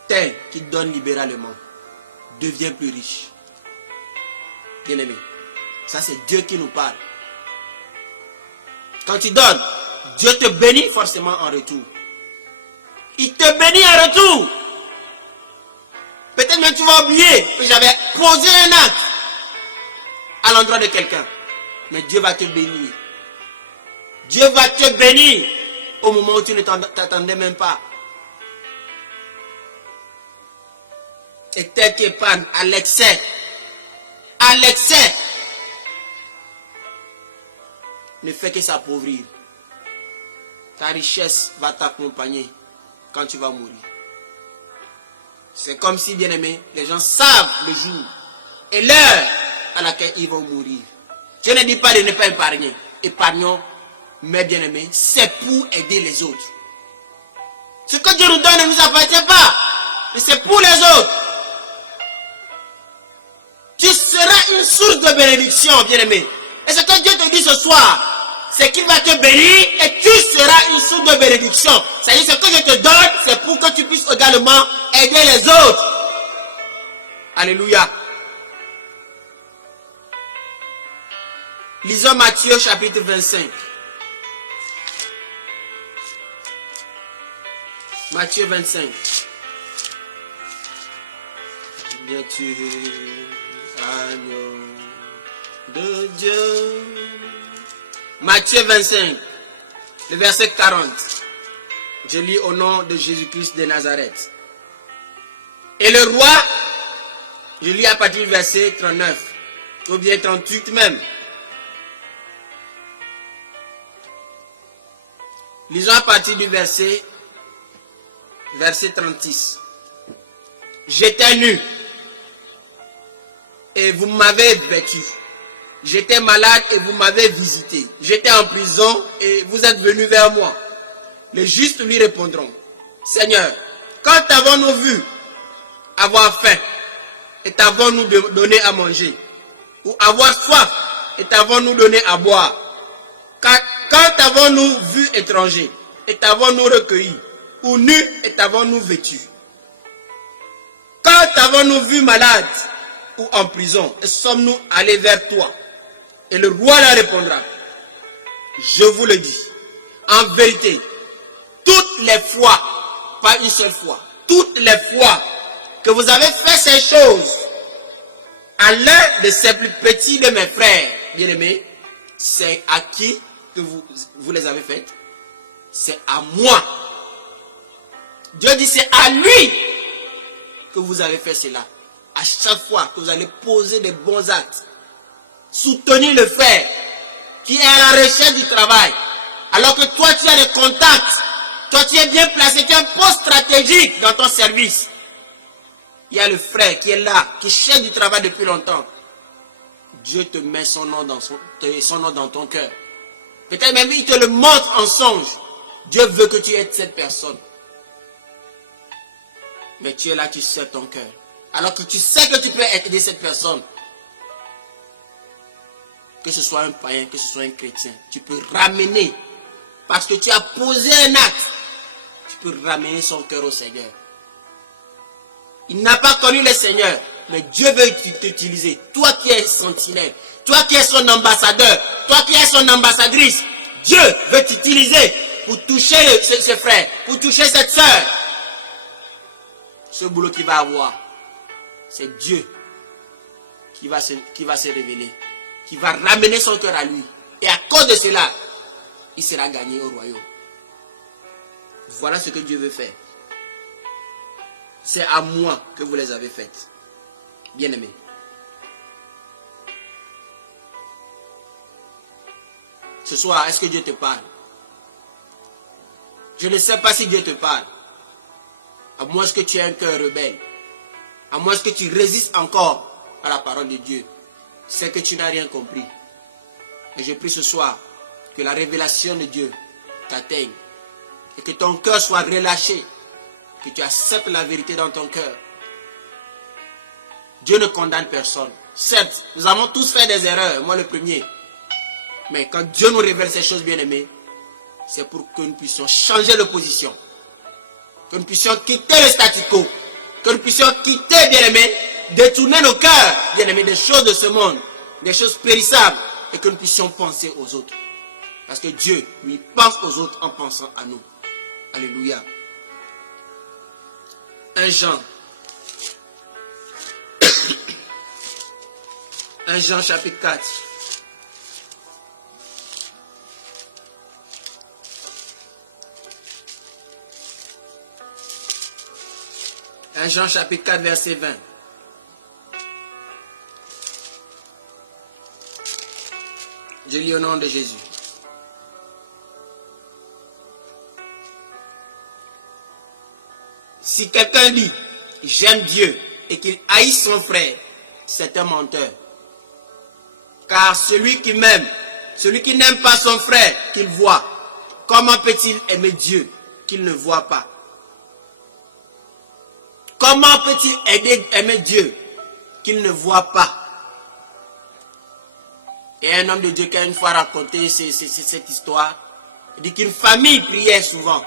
Tel qui donne libéralement devient plus riche. Bien-aimé, ça c'est Dieu qui nous parle. Quand tu donnes, Dieu te bénit forcément en retour. Il te bénit en retour. Peut-être même tu vas oublier que j'avais posé un acte à l'endroit de quelqu'un. Mais Dieu va te bénir. Dieu va te bénir au moment où tu ne t'attendais même pas. Et tel qu'épargne à l'excès. À l'excès. Ne fait que s'appauvrir. Ta richesse va t'accompagner quand tu vas mourir. C'est comme si, bien aimé, les gens savent le jour et l'heure à laquelle ils vont mourir. Je ne dis pas de ne pas épargner. Épargnons, mais bien aimé, c'est pour aider les autres. Ce que Dieu nous donne ne nous appartient pas, mais c'est pour les autres. Tu seras une source de bénédiction, bien aimé. Et ce que Dieu te dit ce soir, c'est qu'il va te bénir et tu seras une source de bénédiction. C'est-à-dire ce que je te donne, c'est pour que tu puisses également aider les autres. Alléluia. Lisons Matthieu chapitre 25. Matthieu 25. Bien tu agneau de Dieu. Matthieu 25, le verset 40. Je lis au nom de Jésus-Christ de Nazareth. Et le roi, je lis à partir du verset 39, ou bien 38 même. Lisons à partir du verset 36. J'étais nu, et vous m'avez vêtu. J'étais malade et vous m'avez visité. J'étais en prison et vous êtes venus vers moi. Les justes lui répondront, Seigneur, quand avons-nous vu avoir faim et t'avons-nous donné à manger? Ou avoir soif et t'avons-nous donné à boire? Quand avons-nous vu étranger et t'avons-nous recueilli? Ou nu et t'avons-nous vêtu? Quand avons-nous vu malade ou en prison et sommes-nous allés vers toi? Et le roi leur répondra, je vous le dis, en vérité, toutes les fois, pas une seule fois, toutes les fois que vous avez fait ces choses à l'un de ces plus petits de mes frères, bien-aimés, c'est à qui que vous les avez faites? C'est à moi. Dieu dit c'est à lui que vous avez fait cela. À chaque fois que vous allez poser des bons actes, soutenir le frère qui est à la recherche du travail, alors que toi tu as des contacts, toi tu es bien placé, tu as un poste stratégique dans ton service. Il y a le frère qui est là, qui cherche du travail depuis longtemps. Dieu te met son nom dans ton cœur. Peut-être même il te le montre en songe. Dieu veut que tu aides cette personne. Mais tu es là, tu sais ton cœur. Alors que tu sais que tu peux aider cette personne. Que ce soit un païen, que ce soit un chrétien. Tu peux ramener. Parce que tu as posé un acte. Tu peux ramener son cœur au Seigneur. Il n'a pas connu le Seigneur. Mais Dieu veut t'utiliser. Toi qui es sentinelle. Toi qui es son ambassadeur. Toi qui es son ambassadrice. Dieu veut t'utiliser pour toucher ce frère. Pour toucher cette soeur. Ce boulot qu'il va avoir, c'est Dieu qui va se révéler, qui va ramener son cœur à lui. Et à cause de cela, il sera gagné au royaume. Voilà ce que Dieu veut faire. C'est à moi que vous les avez faites. Bien-aimés. Ce soir, est-ce que Dieu te parle? Je ne sais pas si Dieu te parle. À moins que tu aies un cœur rebelle. À moins que tu résistes encore à la parole de Dieu. C'est que tu n'as rien compris. Et je prie ce soir que la révélation de Dieu t'atteigne. Et que ton cœur soit relâché. Que tu acceptes la vérité dans ton cœur. Dieu ne condamne personne. Certes, nous avons tous fait des erreurs. Moi le premier. Mais quand Dieu nous révèle ces choses, bien-aimées, c'est pour que nous puissions changer de position. Que nous puissions quitter le statu quo. Que nous puissions quitter, bien-aimés, détourner nos cœurs, bien-aimés, des choses de ce monde, des choses périssables, et que nous puissions penser aux autres. Parce que Dieu, lui, pense aux autres en pensant à nous. Alléluia. 1 Jean. 1 Jean chapitre 4. 1 Jean chapitre 4 verset 20. Je lis au nom de Jésus. Si quelqu'un dit j'aime Dieu et qu'il haït son frère, c'est un menteur. Car celui qui m'aime, celui qui n'aime pas son frère qu'il voit, comment peut-il aimer Dieu qu'il ne voit pas? Comment peut-il aimer Dieu qu'il ne voit pas? Et un homme de Dieu qui a une fois raconté cette histoire, il dit qu'une famille priait souvent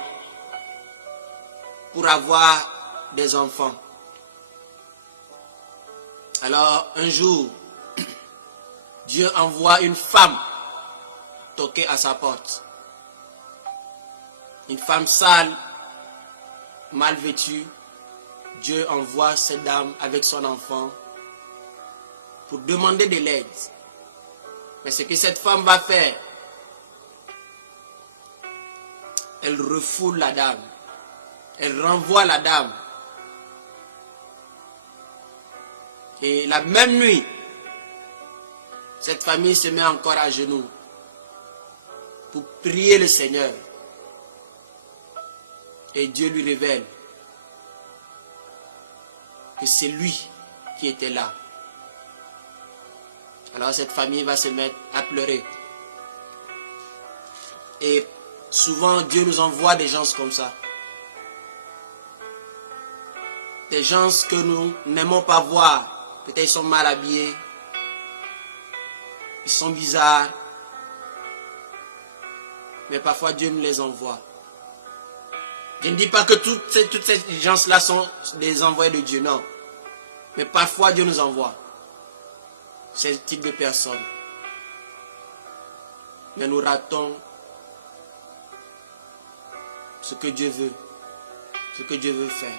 pour avoir des enfants. Alors un jour, Dieu envoie une femme toquer à sa porte. Une femme sale, mal vêtue. Dieu envoie cette dame avec son enfant pour demander de l'aide. Mais ce que cette femme va faire, elle refoule la dame. Elle renvoie la dame. Et la même nuit, cette famille se met encore à genoux pour prier le Seigneur. Et Dieu lui révèle que c'est lui qui était là. Alors cette famille va se mettre à pleurer. Et souvent Dieu nous envoie des gens comme ça. Des gens que nous n'aimons pas voir. Peut-être ils sont mal habillés. Ils sont bizarres. Mais parfois Dieu nous les envoie. Je ne dis pas que toutes ces gens-là sont des envoyés de Dieu, non. Mais parfois Dieu nous envoie ce type de personnes. Mais nous ratons ce que Dieu veut. Ce que Dieu veut faire.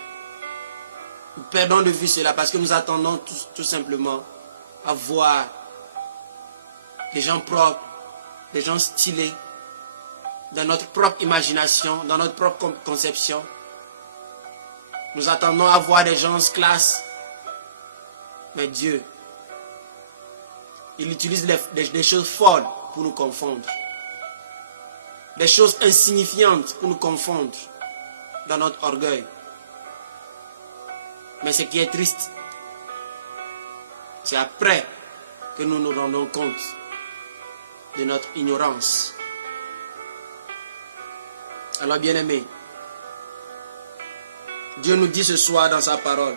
Nous perdons de vue cela parce que nous attendons tout simplement à voir des gens propres, des gens stylés, dans notre propre imagination, dans notre propre conception. Nous attendons à voir des gens classe. Mais Dieu, il utilise des choses folles pour nous confondre. Des choses insignifiantes pour nous confondre dans notre orgueil. Mais ce qui est triste, c'est après que nous nous rendons compte de notre ignorance. Alors bien-aimés, Dieu nous dit ce soir dans sa parole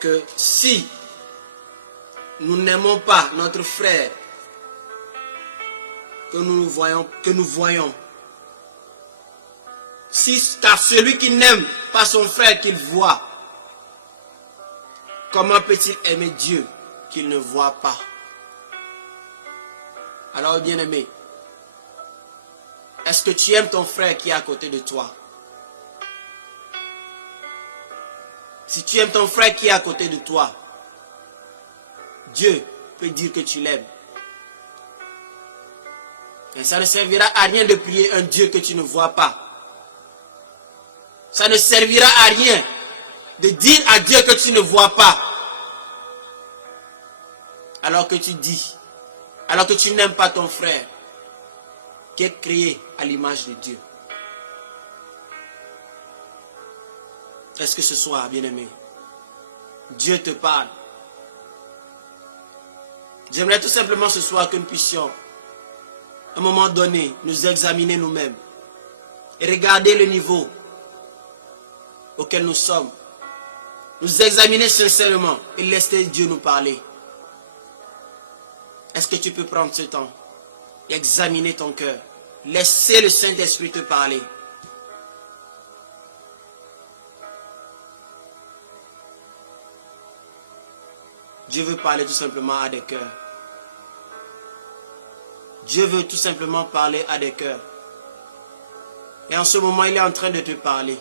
que si nous n'aimons pas notre frère que nous voyons, car celui qui n'aime pas son frère qu'il voit, comment peut-il aimer Dieu qu'il ne voit pas? Alors bien-aimé, est-ce que tu aimes ton frère qui est à côté de toi? Si tu aimes ton frère qui est à côté de toi, Dieu peut dire que tu l'aimes. Et ça ne servira à rien de prier un Dieu que tu ne vois pas. Ça ne servira à rien de dire à Dieu que tu ne vois pas. Alors que tu n'aimes pas ton frère qui est créé à l'image de Dieu. Est-ce que ce soir, bien-aimé, Dieu te parle? J'aimerais tout simplement ce soir que nous puissions, à un moment donné, nous examiner nous-mêmes et regarder le niveau auquel nous sommes. Nous examiner sincèrement et laisser Dieu nous parler. Est-ce que tu peux prendre ce temps et examiner ton cœur? Laisser le Saint-Esprit te parler. Dieu veut parler tout simplement à des cœurs. Dieu veut tout simplement parler à des cœurs. Et en ce moment, il est en train de te parler.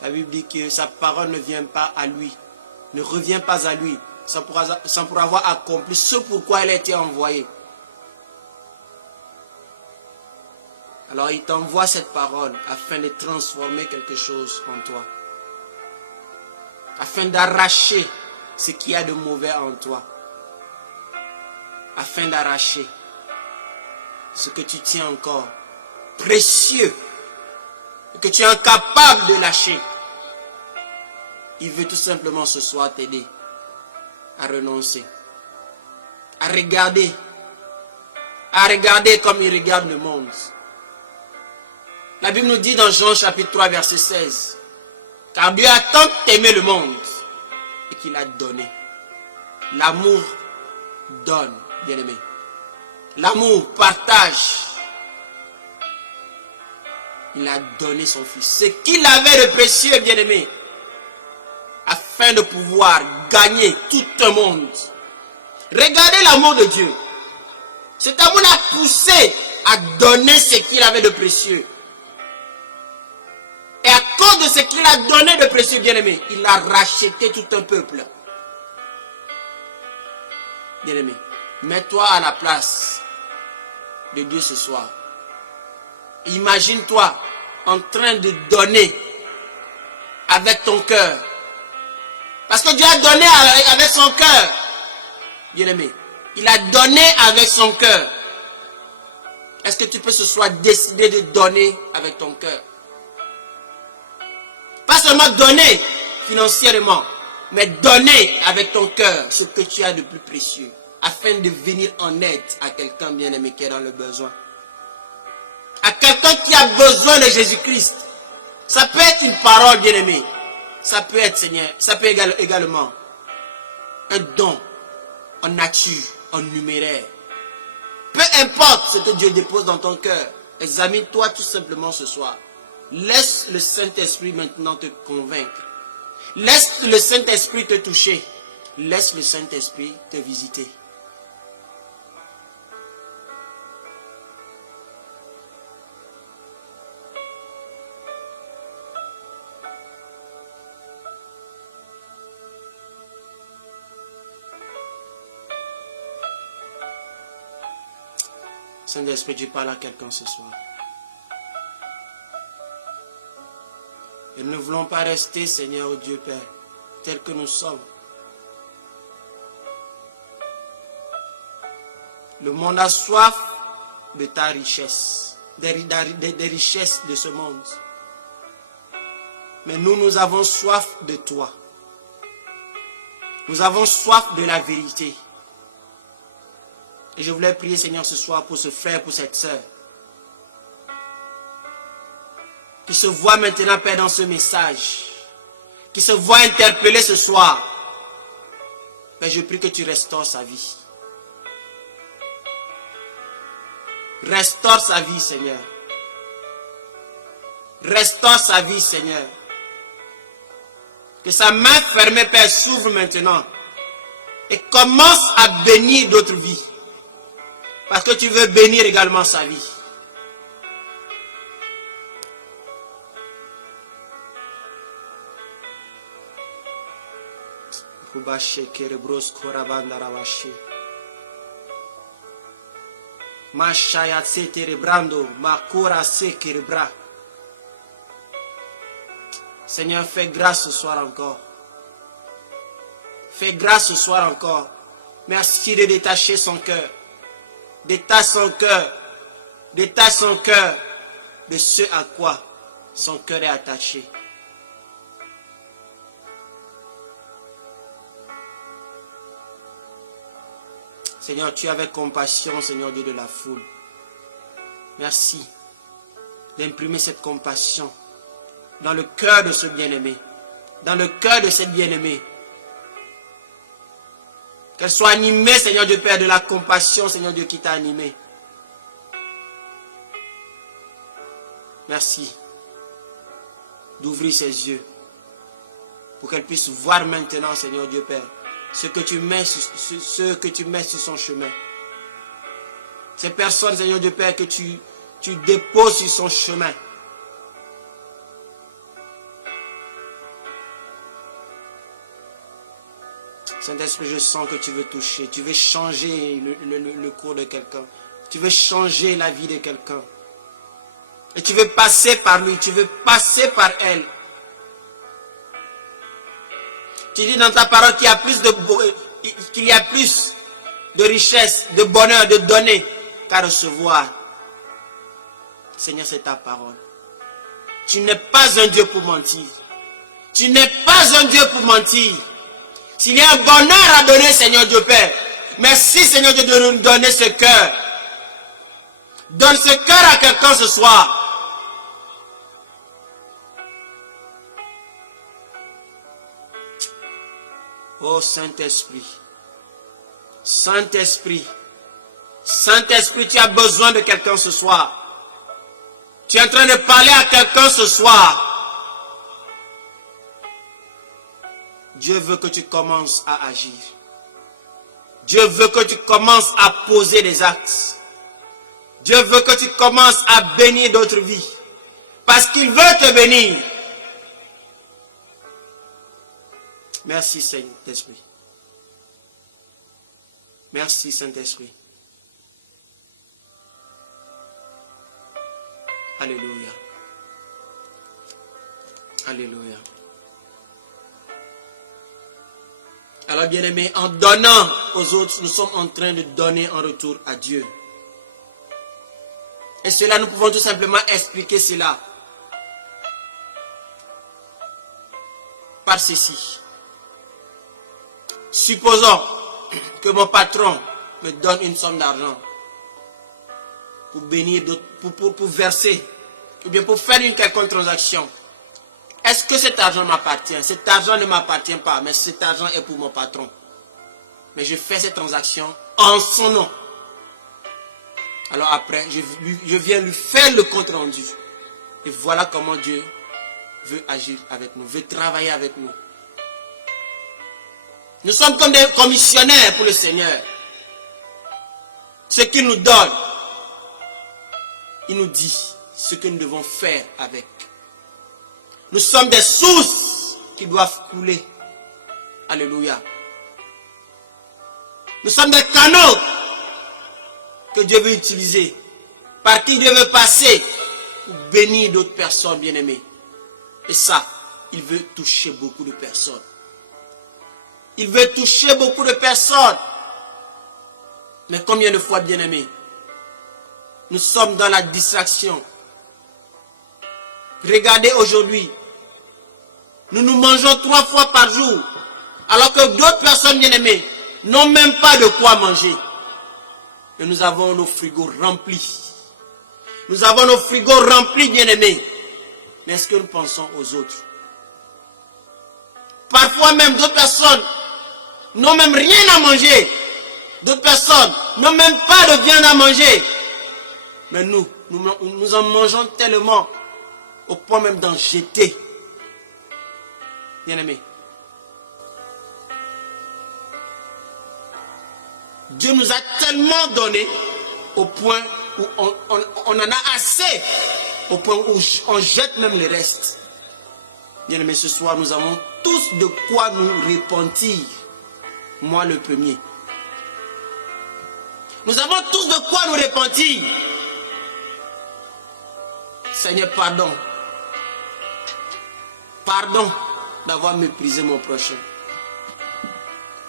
La Bible dit que sa parole ne vient pas à lui, ne revient pas à lui, sans pour avoir accompli ce pourquoi elle a été envoyée. Alors il t'envoie cette parole afin de transformer quelque chose en toi. Afin d'arracher ce qu'il y a de mauvais en toi. Afin d'arracher ce que tu tiens encore précieux et que tu es incapable de lâcher. Il veut tout simplement ce soir t'aider à renoncer, à regarder comme il regarde le monde. La Bible nous dit dans Jean chapitre 3 verset 16, car Dieu a tant aimé le monde et qu'il a donné. L'amour donne, bien-aimé. L'amour partage. Il a donné son fils, ce qu'il avait de précieux, bien-aimé, afin de pouvoir gagner tout un monde. Regardez l'amour de Dieu. Cet amour l'a poussé à donner ce qu'il avait de précieux. Et à cause de ce qu'il a donné de précieux, bien-aimé, il a racheté tout un peuple. Bien-aimé, mets-toi à la place de Dieu ce soir. Imagine-toi en train de donner avec ton cœur. Parce que Dieu a donné avec son cœur. Bien-aimé, il a donné avec son cœur. Est-ce que tu peux ce soir décider de donner avec ton cœur? Pas seulement donner financièrement, mais donner avec ton cœur ce que tu as de plus précieux, afin de venir en aide à quelqu'un bien-aimé qui est dans le besoin. À quelqu'un qui a besoin de Jésus-Christ. Ça peut être une parole bien-aimée. Ça peut être, Seigneur, ça peut être également un don en nature, en numéraire. Peu importe ce que Dieu dépose dans ton cœur, examine-toi tout simplement ce soir. Laisse le Saint-Esprit maintenant te convaincre. Laisse le Saint-Esprit te toucher. Laisse le Saint-Esprit te visiter. Saint-Esprit, tu parles à quelqu'un ce soir. Et nous ne voulons pas rester, Seigneur, oh Dieu Père, tel que nous sommes. Le monde a soif de ta richesse, des richesses de ce monde. Mais nous avons soif de toi. Nous avons soif de la vérité. Et je voulais prier, Seigneur, ce soir pour ce frère, pour cette sœur, qui se voit maintenant, Père, dans ce message, qui se voit interpellé ce soir. Père, je prie que tu restaures sa vie. Restaure sa vie, Seigneur. Restaure sa vie, Seigneur. Que sa main fermée, Père, s'ouvre maintenant et commence à bénir d'autres vies. Parce que tu veux bénir également sa vie. Seigneur, fais grâce ce soir encore. Fais grâce ce soir encore. Merci de détacher son cœur. Détache son cœur. Détache son cœur de ce à quoi son cœur est attaché. Seigneur, tu avais compassion, Seigneur Dieu de la foule. Merci d'imprimer cette compassion dans le cœur de ce bien-aimé, dans le cœur de cette bien-aimée. Qu'elle soit animée, Seigneur Dieu Père, de la compassion, Seigneur Dieu, qui t'a animé. Merci d'ouvrir ses yeux pour qu'elle puisse voir maintenant, Seigneur Dieu Père, ce que tu mets sur son chemin. Ces personnes, Seigneur Dieu Père, que tu déposes sur son chemin. Saint-Esprit, je sens que tu veux toucher, tu veux changer le cours de quelqu'un. Tu veux changer la vie de quelqu'un. Et tu veux passer par lui, tu veux passer par elle. Tu dis dans ta parole qu'il y a plus de richesse, de bonheur, de donner qu'à recevoir. Seigneur, c'est ta parole. Tu n'es pas un Dieu pour mentir. Tu n'es pas un Dieu pour mentir. S'il y a un bonheur à donner, Seigneur Dieu Père, merci Seigneur Dieu de nous donner ce cœur. Donne ce cœur à quelqu'un ce soir. Oh Saint-Esprit, Saint-Esprit, Saint-Esprit, tu as besoin de quelqu'un ce soir. Tu es en train de parler à quelqu'un ce soir. Dieu veut que tu commences à agir. Dieu veut que tu commences à poser des actes. Dieu veut que tu commences à bénir d'autres vies. Parce qu'il veut te bénir. Merci Saint-Esprit. Merci Saint-Esprit. Alléluia. Alléluia. Alors bien-aimés, en donnant aux autres, nous sommes en train de donner en retour à Dieu. Et cela, nous pouvons tout simplement expliquer cela par ceci. Supposons que mon patron me donne une somme d'argent pour bénir d'autres, pour verser, ou bien pour faire une quelconque transaction. Est-ce que cet argent m'appartient? Cet argent ne m'appartient pas, mais cet argent est pour mon patron. Mais je fais cette transaction en son nom. Alors après, je viens lui faire le compte rendu. Et voilà comment Dieu veut agir avec nous, veut travailler avec nous. Nous sommes comme des commissionnaires pour le Seigneur. Ce qu'il nous donne, il nous dit ce que nous devons faire avec. Nous sommes des sources qui doivent couler. Alléluia. Nous sommes des canaux que Dieu veut utiliser par qui Dieu veut passer pour bénir d'autres personnes, bien-aimés. Et ça, il veut toucher beaucoup de personnes. Il veut toucher beaucoup de personnes. Mais combien de fois, bien-aimés, nous sommes dans la distraction. Regardez aujourd'hui, nous mangeons 3 fois par jour, alors que d'autres personnes, bien-aimées, n'ont même pas de quoi manger. Et nous avons nos frigos remplis. Nous avons nos frigos remplis, bien-aimés. Mais est-ce que nous pensons aux autres? Parfois même, d'autres personnes n'ont même rien à manger. D'autres personnes n'ont même pas de viande à manger. Mais nous en mangeons tellement, au point même d'en jeter. Bien-aimés, Dieu nous a tellement donné au point où on en a assez, au point où on jette même le reste. Bien-aimés, ce soir, nous avons tous de quoi nous repentir. Moi le premier. Nous avons tous de quoi nous repentir. Seigneur, pardon. Pardon d'avoir méprisé mon prochain.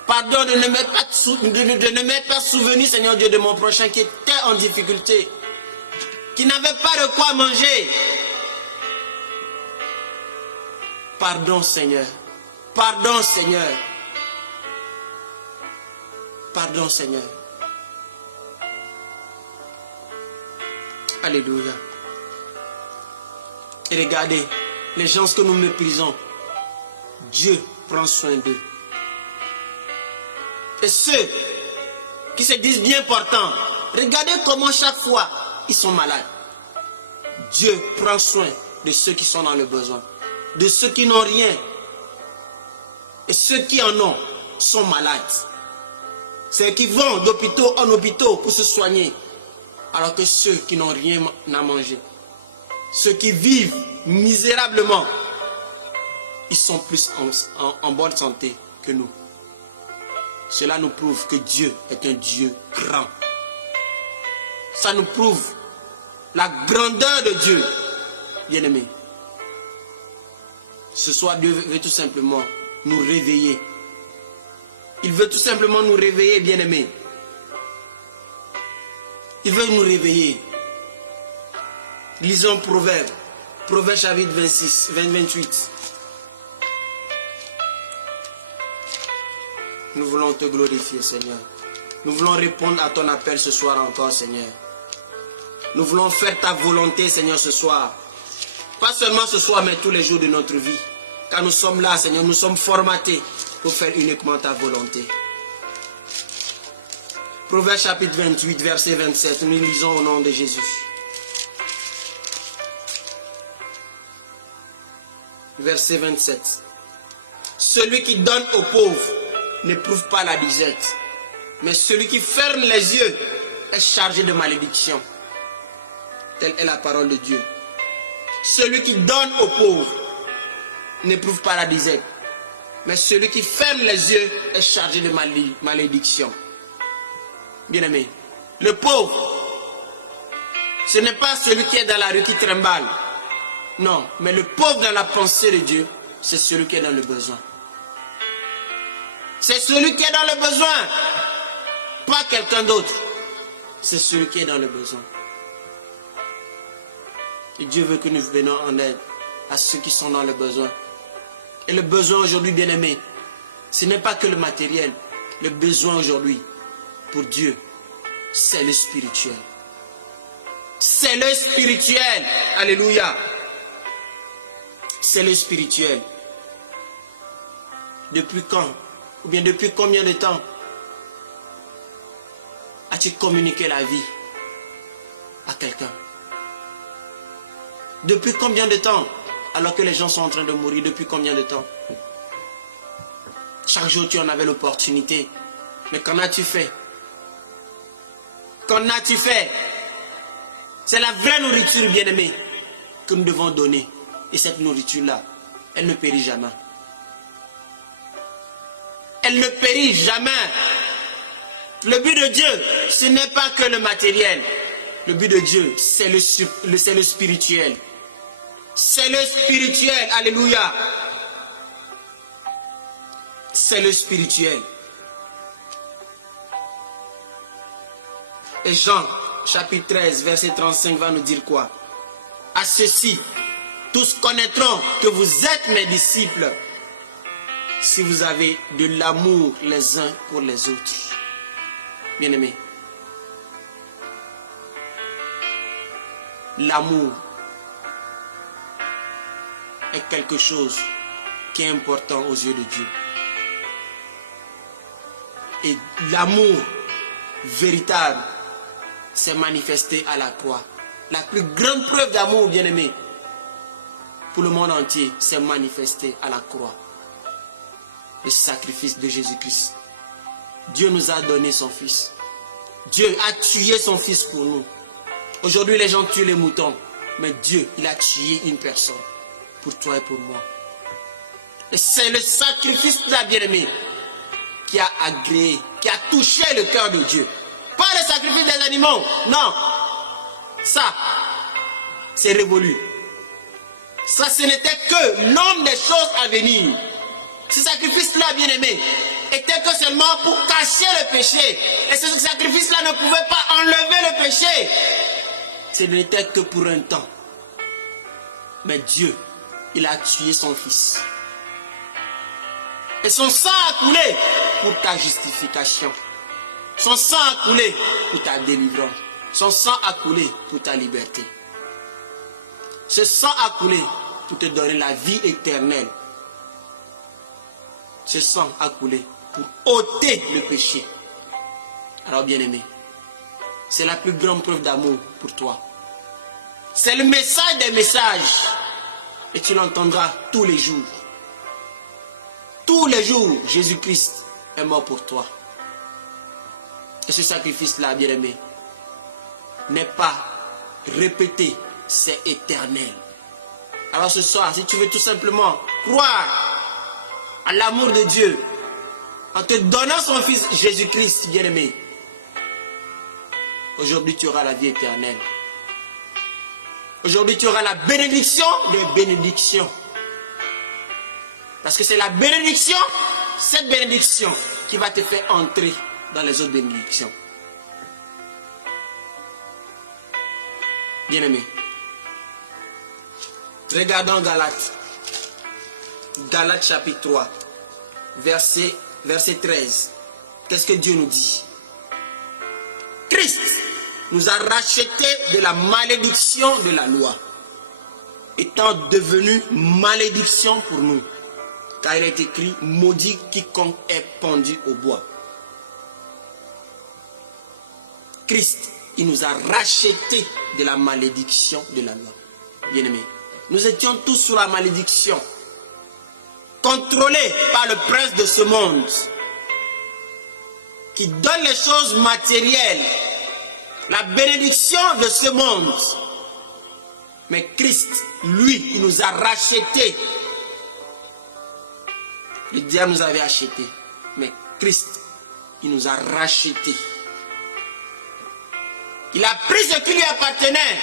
Pardon de ne m'être pas souvenu, Seigneur Dieu, de mon prochain qui était en difficulté, qui n'avait pas de quoi manger. Pardon, Seigneur. Pardon, Seigneur. Pardon, Seigneur. Alléluia. Et regardez, les gens que nous méprisons, Dieu prend soin d'eux. Et ceux qui se disent bien portants, regardez comment chaque fois ils sont malades. Dieu prend soin de ceux qui sont dans le besoin, de ceux qui n'ont rien. Et ceux qui en ont sont malades. Ceux qui vont d'hôpitaux en hôpitaux pour se soigner, alors que ceux qui n'ont rien à manger, ceux qui vivent misérablement, ils sont plus en bonne santé que nous. Cela nous prouve que Dieu est un Dieu grand. Ça nous prouve la grandeur de Dieu. Bien-aimés, ce soir, Dieu veut tout simplement nous réveiller. Il veut tout simplement nous réveiller, bien-aimés. Il veut nous réveiller. Lisons Proverbes. Proverbes chapitre 28. Nous voulons te glorifier, Seigneur. Nous voulons répondre à ton appel ce soir encore, Seigneur. Nous voulons faire ta volonté, Seigneur, ce soir. Pas seulement ce soir, mais tous les jours de notre vie. Car nous sommes là, Seigneur, nous sommes formatés pour faire uniquement ta volonté. Proverbes chapitre 28, verset 27. Nous lisons au nom de Jésus. Verset 27. Celui qui donne aux pauvres n'éprouve pas la disette, mais celui qui ferme les yeux est chargé de malédiction. Telle est la parole de Dieu. Celui qui donne aux pauvres n'éprouve pas la disette, mais celui qui ferme les yeux est chargé de malédiction. Bien-aimé, le pauvre, ce n'est pas celui qui est dans la rue qui trimballe. Non, mais le pauvre dans la pensée de Dieu, c'est celui qui est dans le besoin. C'est celui qui est dans le besoin. Pas quelqu'un d'autre. C'est celui qui est dans le besoin. Et Dieu veut que nous venions en aide à ceux qui sont dans le besoin. Et le besoin aujourd'hui, bien-aimé, ce n'est pas que le matériel. Le besoin aujourd'hui, pour Dieu, c'est le spirituel. C'est le spirituel. Alléluia. C'est le spirituel. Depuis quand? Ou bien depuis combien de temps as-tu communiqué la vie à quelqu'un? Depuis combien de temps? Alors que les gens sont en train de mourir, depuis combien de temps? Chaque jour tu en avais l'opportunité. Mais qu'en as-tu fait? Qu'en as-tu fait? C'est la vraie nourriture, bien-aimée, que nous devons donner. Et cette nourriture-là, elle ne périt jamais. Elle ne périt jamais. Le but de Dieu, ce n'est pas que le matériel. Le but de Dieu, c'est le spirituel. C'est le spirituel. Alléluia. C'est le spirituel. Et Jean, chapitre 13, verset 35 va nous dire quoi? À ceci, tous connaîtront que vous êtes mes disciples si vous avez de l'amour les uns pour les autres. Bien-aimés, l'amour est quelque chose qui est important aux yeux de Dieu. Et l'amour véritable s'est manifesté à la croix. La plus grande preuve d'amour, bien-aimé, pour le monde entier, s'est manifesté à la croix. Le sacrifice de Jésus-Christ. Dieu nous a donné son Fils. Dieu a tué son Fils pour nous. Aujourd'hui, les gens tuent les moutons. Mais Dieu, il a tué une personne. Pour toi et pour moi. Et c'est le sacrifice de la bien-aimée qui a agréé, qui a touché le cœur de Dieu. Pas le sacrifice des animaux. Non. Ça, c'est révolu. Ça, ce n'était que l'homme des choses à venir. Ce sacrifice-là, bien-aimé, était que seulement pour cacher le péché. Et ce sacrifice-là ne pouvait pas enlever le péché. Ce n'était que pour un temps. Mais Dieu, il a tué son Fils. Et son sang a coulé pour ta justification. Son sang a coulé pour ta délivrance. Son sang a coulé pour ta liberté. Ce sang a coulé pour te donner la vie éternelle. Ce sang a coulé pour ôter le péché. Alors bien-aimé, c'est la plus grande preuve d'amour pour toi. C'est le message des messages. Et tu l'entendras tous les jours. Tous les jours, Jésus-Christ est mort pour toi. Et ce sacrifice-là, bien-aimé, n'est pas répété, c'est éternel. Alors ce soir, si tu veux tout simplement croire à l'amour de Dieu, en te donnant son Fils Jésus-Christ, bien-aimé, aujourd'hui tu auras la vie éternelle. Aujourd'hui tu auras la bénédiction des bénédictions. Parce que c'est la bénédiction, cette bénédiction, qui va te faire entrer dans les autres bénédictions. Bien-aimé, regardons Galates. Galates chapitre 3, verset 13. Qu'est-ce que Dieu nous dit? Christ nous a rachetés de la malédiction de la loi, étant devenu malédiction pour nous. Car il est écrit, maudit quiconque est pendu au bois. Christ, il nous a rachetés de la malédiction de la loi. Bien-aimés, nous étions tous sous la malédiction, contrôlés par le prince de ce monde, qui donne les choses matérielles, la bénédiction de ce monde. Mais Christ, lui, il nous a rachetés. Le diable nous avait achetés, mais Christ, il nous a rachetés. Il a pris ce qui lui appartenait.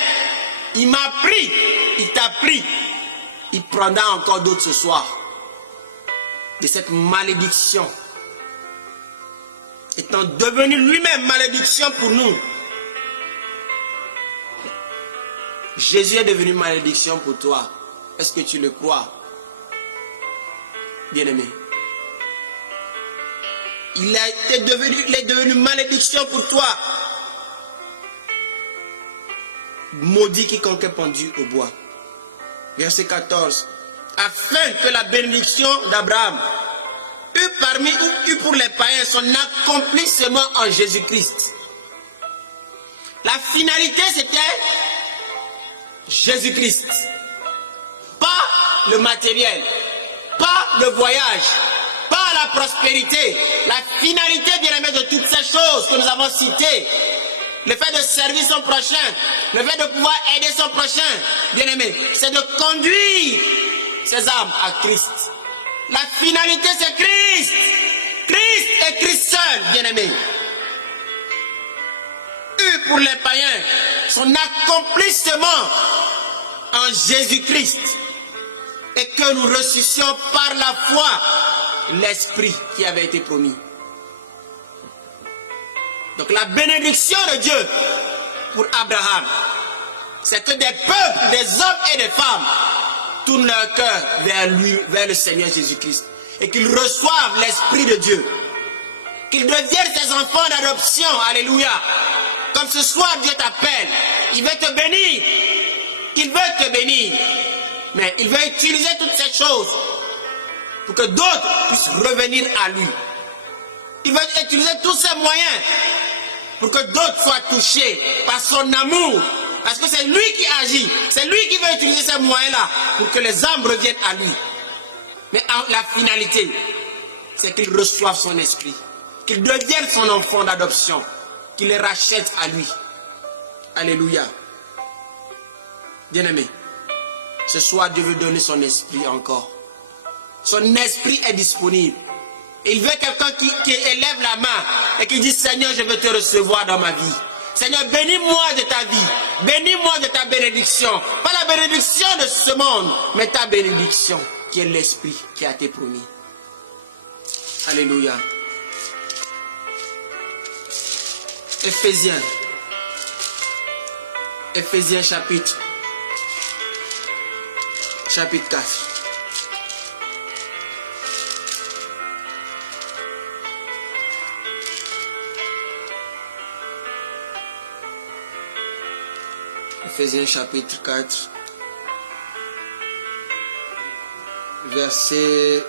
Il m'a pris, il t'a pris. Il prendra encore d'autres ce soir. De cette malédiction. Étant devenu lui-même malédiction pour nous. Jésus est devenu malédiction pour toi. Est-ce que tu le crois? Bien-aimé. Il est devenu malédiction pour toi. Maudit quiconque est pendu au bois. Verset 14. Afin que la bénédiction d'Abraham eût pour les païens son accomplissement en Jésus-Christ. La finalité c'était Jésus-Christ. Pas le matériel, pas le voyage, pas la prospérité. La finalité, bien-aimé, de toutes ces choses que nous avons citées, le fait de servir son prochain, le fait de pouvoir aider son prochain, bien-aimé, c'est de conduire ses âmes à Christ. La finalité, c'est Christ. Christ et Christ seul, bien-aimé. pour les païens, son accomplissement en Jésus-Christ, et que nous ressuscions par la foi l'Esprit qui avait été promis. Donc la bénédiction de Dieu pour Abraham, c'est que des peuples, des hommes et des femmes tournent leur cœur vers lui, vers le Seigneur Jésus-Christ, et qu'ils reçoivent l'Esprit de Dieu, qu'ils deviennent ses enfants d'adoption. Alléluia. Comme ce soir Dieu t'appelle, il veut te bénir, il veut te bénir, mais il veut utiliser toutes ces choses pour que d'autres puissent revenir à lui. Il veut utiliser tous ces moyens pour que d'autres soient touchés par son amour. Parce que c'est lui qui agit. C'est lui qui veut utiliser ces moyens-là pour que les âmes reviennent à lui. Mais la finalité, c'est qu'ils reçoivent son esprit. Qu'ils deviennent son enfant d'adoption. Qu'il les rachète à lui. Alléluia. Bien-aimé, ce soir Dieu veut donner son esprit encore. Son esprit est disponible. Il veut quelqu'un qui élève la main et qui dit: Seigneur, je veux te recevoir dans ma vie. Seigneur, bénis-moi de ta vie. Bénis-moi de ta bénédiction. Pas la bénédiction de ce monde, mais ta bénédiction qui est l'esprit qui a été promis. Alléluia. Éphésiens chapitre 4. Éphésiens chapitre 4, verset...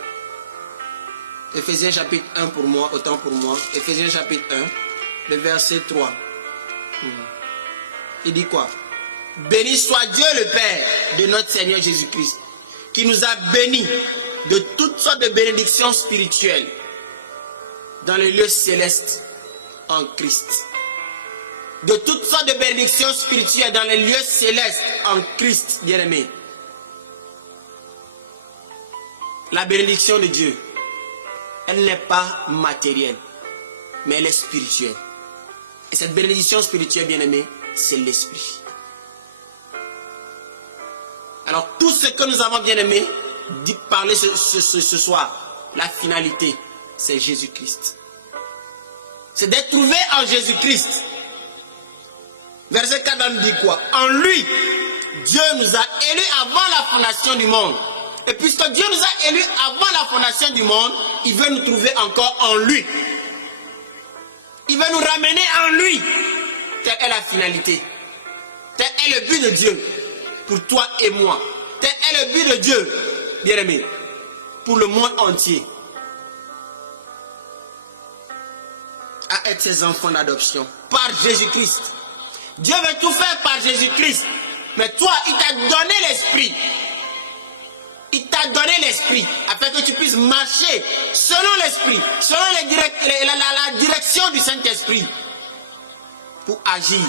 Éphésiens chapitre 1 pour moi, autant pour moi. Éphésiens chapitre 1, le verset 3. Il dit quoi? Béni soit Dieu le Père de notre Seigneur Jésus-Christ, qui nous a bénis de toutes sortes de bénédictions spirituelles dans les lieux célestes en Christ. De toutes sortes de bénédictions spirituelles dans les lieux célestes en Christ, bien-aimé. La bénédiction de Dieu, elle n'est pas matérielle, mais elle est spirituelle. Et cette bénédiction spirituelle, bien-aimé, c'est l'esprit. Alors tout ce que nous avons, bien-aimé, dit parler ce soir, la finalité, c'est Jésus-Christ. C'est d'être trouvé en Jésus-Christ. Verset 4 nous dit quoi? En lui, Dieu nous a élus avant la fondation du monde. Et puisque Dieu nous a élus avant la fondation du monde, il veut nous trouver encore en lui. Il veut nous ramener en lui. Telle est la finalité. Tel est le but de Dieu pour toi et moi. Tel est le but de Dieu, bien-aimé, pour le monde entier. À être ses enfants d'adoption par Jésus-Christ. Dieu veut tout faire par Jésus-Christ. Mais toi, il t'a donné l'esprit. Il t'a donné l'esprit afin que tu puisses marcher selon l'esprit, selon la direction du Saint-Esprit pour agir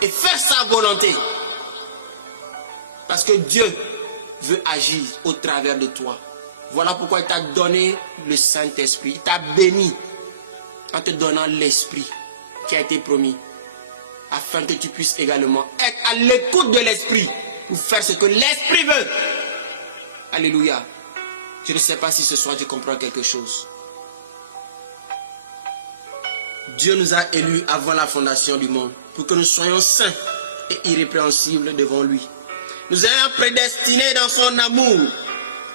et faire sa volonté. Parce que Dieu veut agir au travers de toi. Voilà pourquoi il t'a donné le Saint-Esprit. Il t'a béni en te donnant l'esprit qui a été promis. Afin que tu puisses également être à l'écoute de l'esprit pour faire ce que l'esprit veut. Alléluia. Je ne sais pas si ce soir tu comprends quelque chose. Dieu nous a élus avant la fondation du monde pour que nous soyons saints et irrépréhensibles devant lui. Nous ayons prédestinés dans son amour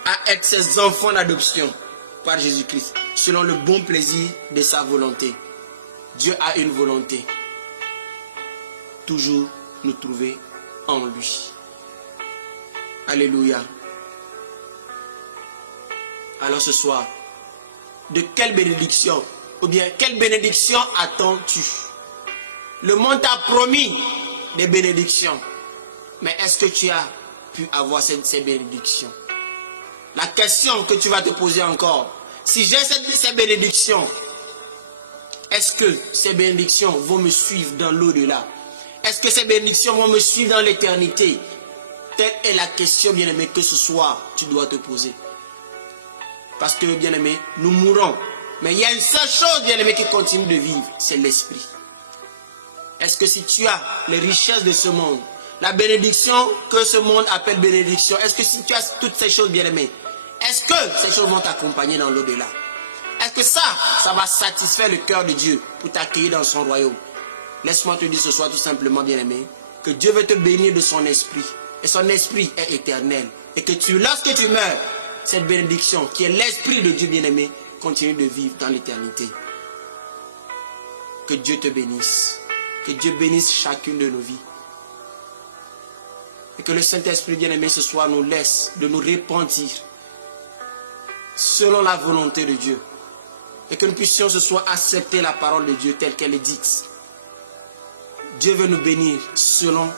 à être ses enfants d'adoption par Jésus-Christ, selon le bon plaisir de sa volonté. Dieu a une volonté. Toujours nous trouver en lui. Alléluia. Alors ce soir, de quelle bénédiction, ou bien quelle bénédiction attends-tu? Le monde t'a promis des bénédictions, mais est-ce que tu as pu avoir ces bénédictions? La question que tu vas te poser encore, si j'ai ces bénédictions, est-ce que ces bénédictions vont me suivre dans l'au-delà? Est-ce que ces bénédictions vont me suivre dans l'éternité? Telle est la question, bien-aimé, que ce soir tu dois te poser. Parce que, bien-aimé, nous mourrons. Mais il y a une seule chose, bien-aimé, qui continue de vivre, c'est l'esprit. Est-ce que si tu as les richesses de ce monde, la bénédiction que ce monde appelle bénédiction, est-ce que si tu as toutes ces choses, bien-aimés, est-ce que ces choses vont t'accompagner dans l'au-delà? Est-ce que ça va satisfaire le cœur de Dieu pour t'accueillir dans son royaume? Laisse-moi te dire ce soir tout simplement, bien-aimé, que Dieu veut te bénir de son esprit. Et son esprit est éternel. Et que lorsque tu meurs, cette bénédiction qui est l'esprit de Dieu, bien-aimé, continue de vivre dans l'éternité. Que Dieu te bénisse. Que Dieu bénisse chacune de nos vies. Et que le Saint-Esprit, bien-aimé, ce soir nous laisse de nous repentir selon la volonté de Dieu. Et que nous puissions ce soir accepter la parole de Dieu telle qu'elle est dite. Dieu veut nous bénir selon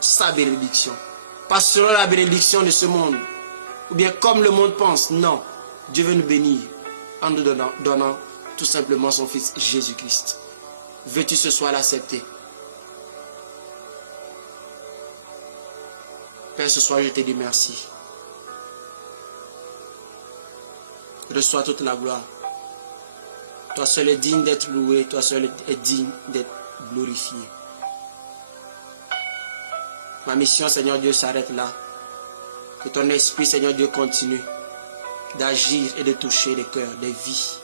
sa bénédiction. Pas selon la bénédiction de ce monde. Ou bien comme le monde pense. Non. Dieu veut nous bénir en nous donnant tout simplement son Fils Jésus-Christ. Veux-tu ce soir l'accepter? Père, ce soir je te dis merci. Reçois toute la gloire. Toi seul es digne d'être loué. Toi seul es digne d'être glorifié. Ma mission, Seigneur Dieu, s'arrête là. Que ton esprit, Seigneur Dieu, continue d'agir et de toucher les cœurs, les vies.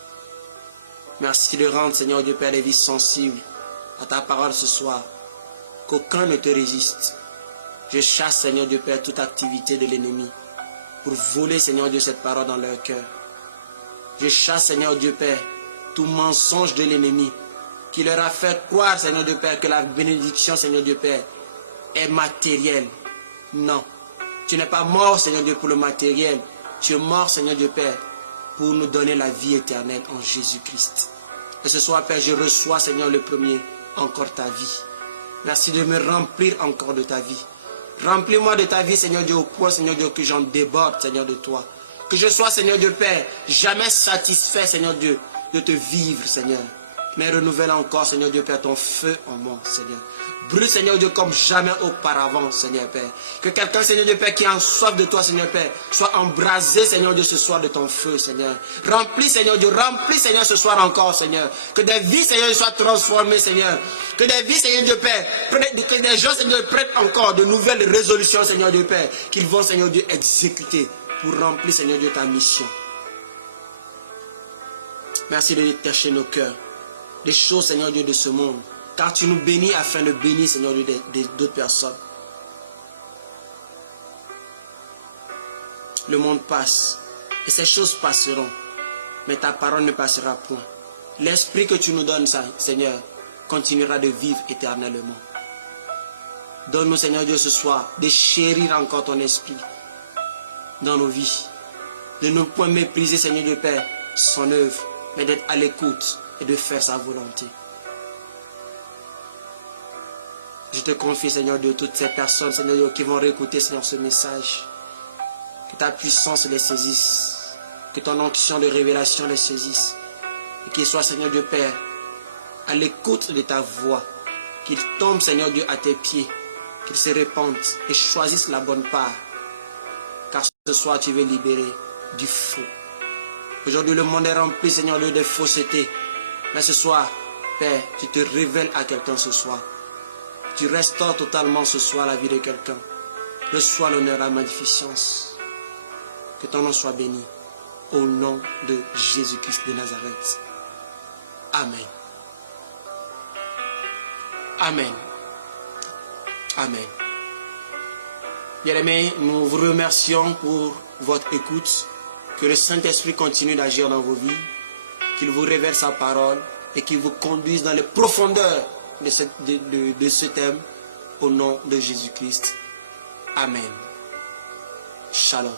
Merci de rendre, Seigneur Dieu, Père, les vies sensibles à ta parole ce soir. Qu'aucun ne te résiste. Je chasse, Seigneur Dieu, Père, toute activité de l'ennemi pour voler, Seigneur Dieu, cette parole dans leur cœur. Je chasse, Seigneur Dieu, Père, tout mensonge de l'ennemi qui leur a fait croire, Seigneur Dieu, Père, que la bénédiction, Seigneur Dieu, Père, est matérielle. Non. Tu n'es pas mort, Seigneur Dieu, pour le matériel. Tu es mort, Seigneur Dieu, Père, pour nous donner la vie éternelle en Jésus-Christ. Et ce soir, Père, je reçois, Seigneur, le premier, encore ta vie. Merci de me remplir encore de ta vie. Remplis-moi de ta vie, Seigneur Dieu, au point, Seigneur Dieu, que j'en déborde, Seigneur, de toi. Que je sois, Seigneur Dieu, Père, jamais satisfait, Seigneur Dieu, de te vivre, Seigneur. Mais renouvelle encore, Seigneur Dieu, Père, ton feu en moi, Seigneur. Brûle, Seigneur Dieu, comme jamais auparavant, Seigneur Père. Que quelqu'un, Seigneur Dieu, Père, qui a soif de toi, Seigneur Père, soit embrasé, Seigneur Dieu, ce soir de ton feu, Seigneur. Remplis, Seigneur Dieu, remplis, Seigneur, ce soir encore, Seigneur. Que des vies, Seigneur, soient transformées, Seigneur. Que des vies, Seigneur Dieu, Père, que des gens, Seigneur, prennent encore de nouvelles résolutions, Seigneur Dieu, Père, qu'ils vont, Seigneur Dieu, exécuter pour remplir, Seigneur Dieu, ta mission. Merci de détacher nos cœurs des choses, Seigneur Dieu, de ce monde. Car tu nous bénis afin de bénir, Seigneur Dieu, d'autres personnes. Le monde passe et ces choses passeront. Mais ta parole ne passera point. L'esprit que tu nous donnes, Seigneur, continuera de vivre éternellement. Donne-nous, Seigneur Dieu, ce soir, de chérir encore ton esprit dans nos vies. De ne point mépriser, Seigneur Dieu, Père, son œuvre, mais d'être à l'écoute et de faire sa volonté. Je te confie, Seigneur Dieu, toutes ces personnes, Seigneur Dieu, qui vont réécouter, Seigneur, ce message. Que ta puissance les saisisse. Que ton onction de révélation les saisisse. Et qu'ils soient, Seigneur Dieu, Père, à l'écoute de ta voix. Qu'ils tombent, Seigneur Dieu, à tes pieds. Qu'ils se répandent et choisissent la bonne part. Car ce soir, tu veux libérer du faux. Aujourd'hui, le monde est rempli, Seigneur Dieu, de fausseté. Mais ce soir, Père, tu te révèles à quelqu'un ce soir. Tu restaures totalement ce soir la vie de quelqu'un. Reçois l'honneur et la magnificence. Que ton nom soit béni. Au nom de Jésus-Christ de Nazareth. Amen. Amen. Amen. Bien-aimés, nous vous remercions pour votre écoute. Que le Saint-Esprit continue d'agir dans vos vies. Qu'il vous révèle sa parole et qu'il vous conduise dans les profondeurs de ce thème au nom de Jésus-Christ. Amen. Shalom.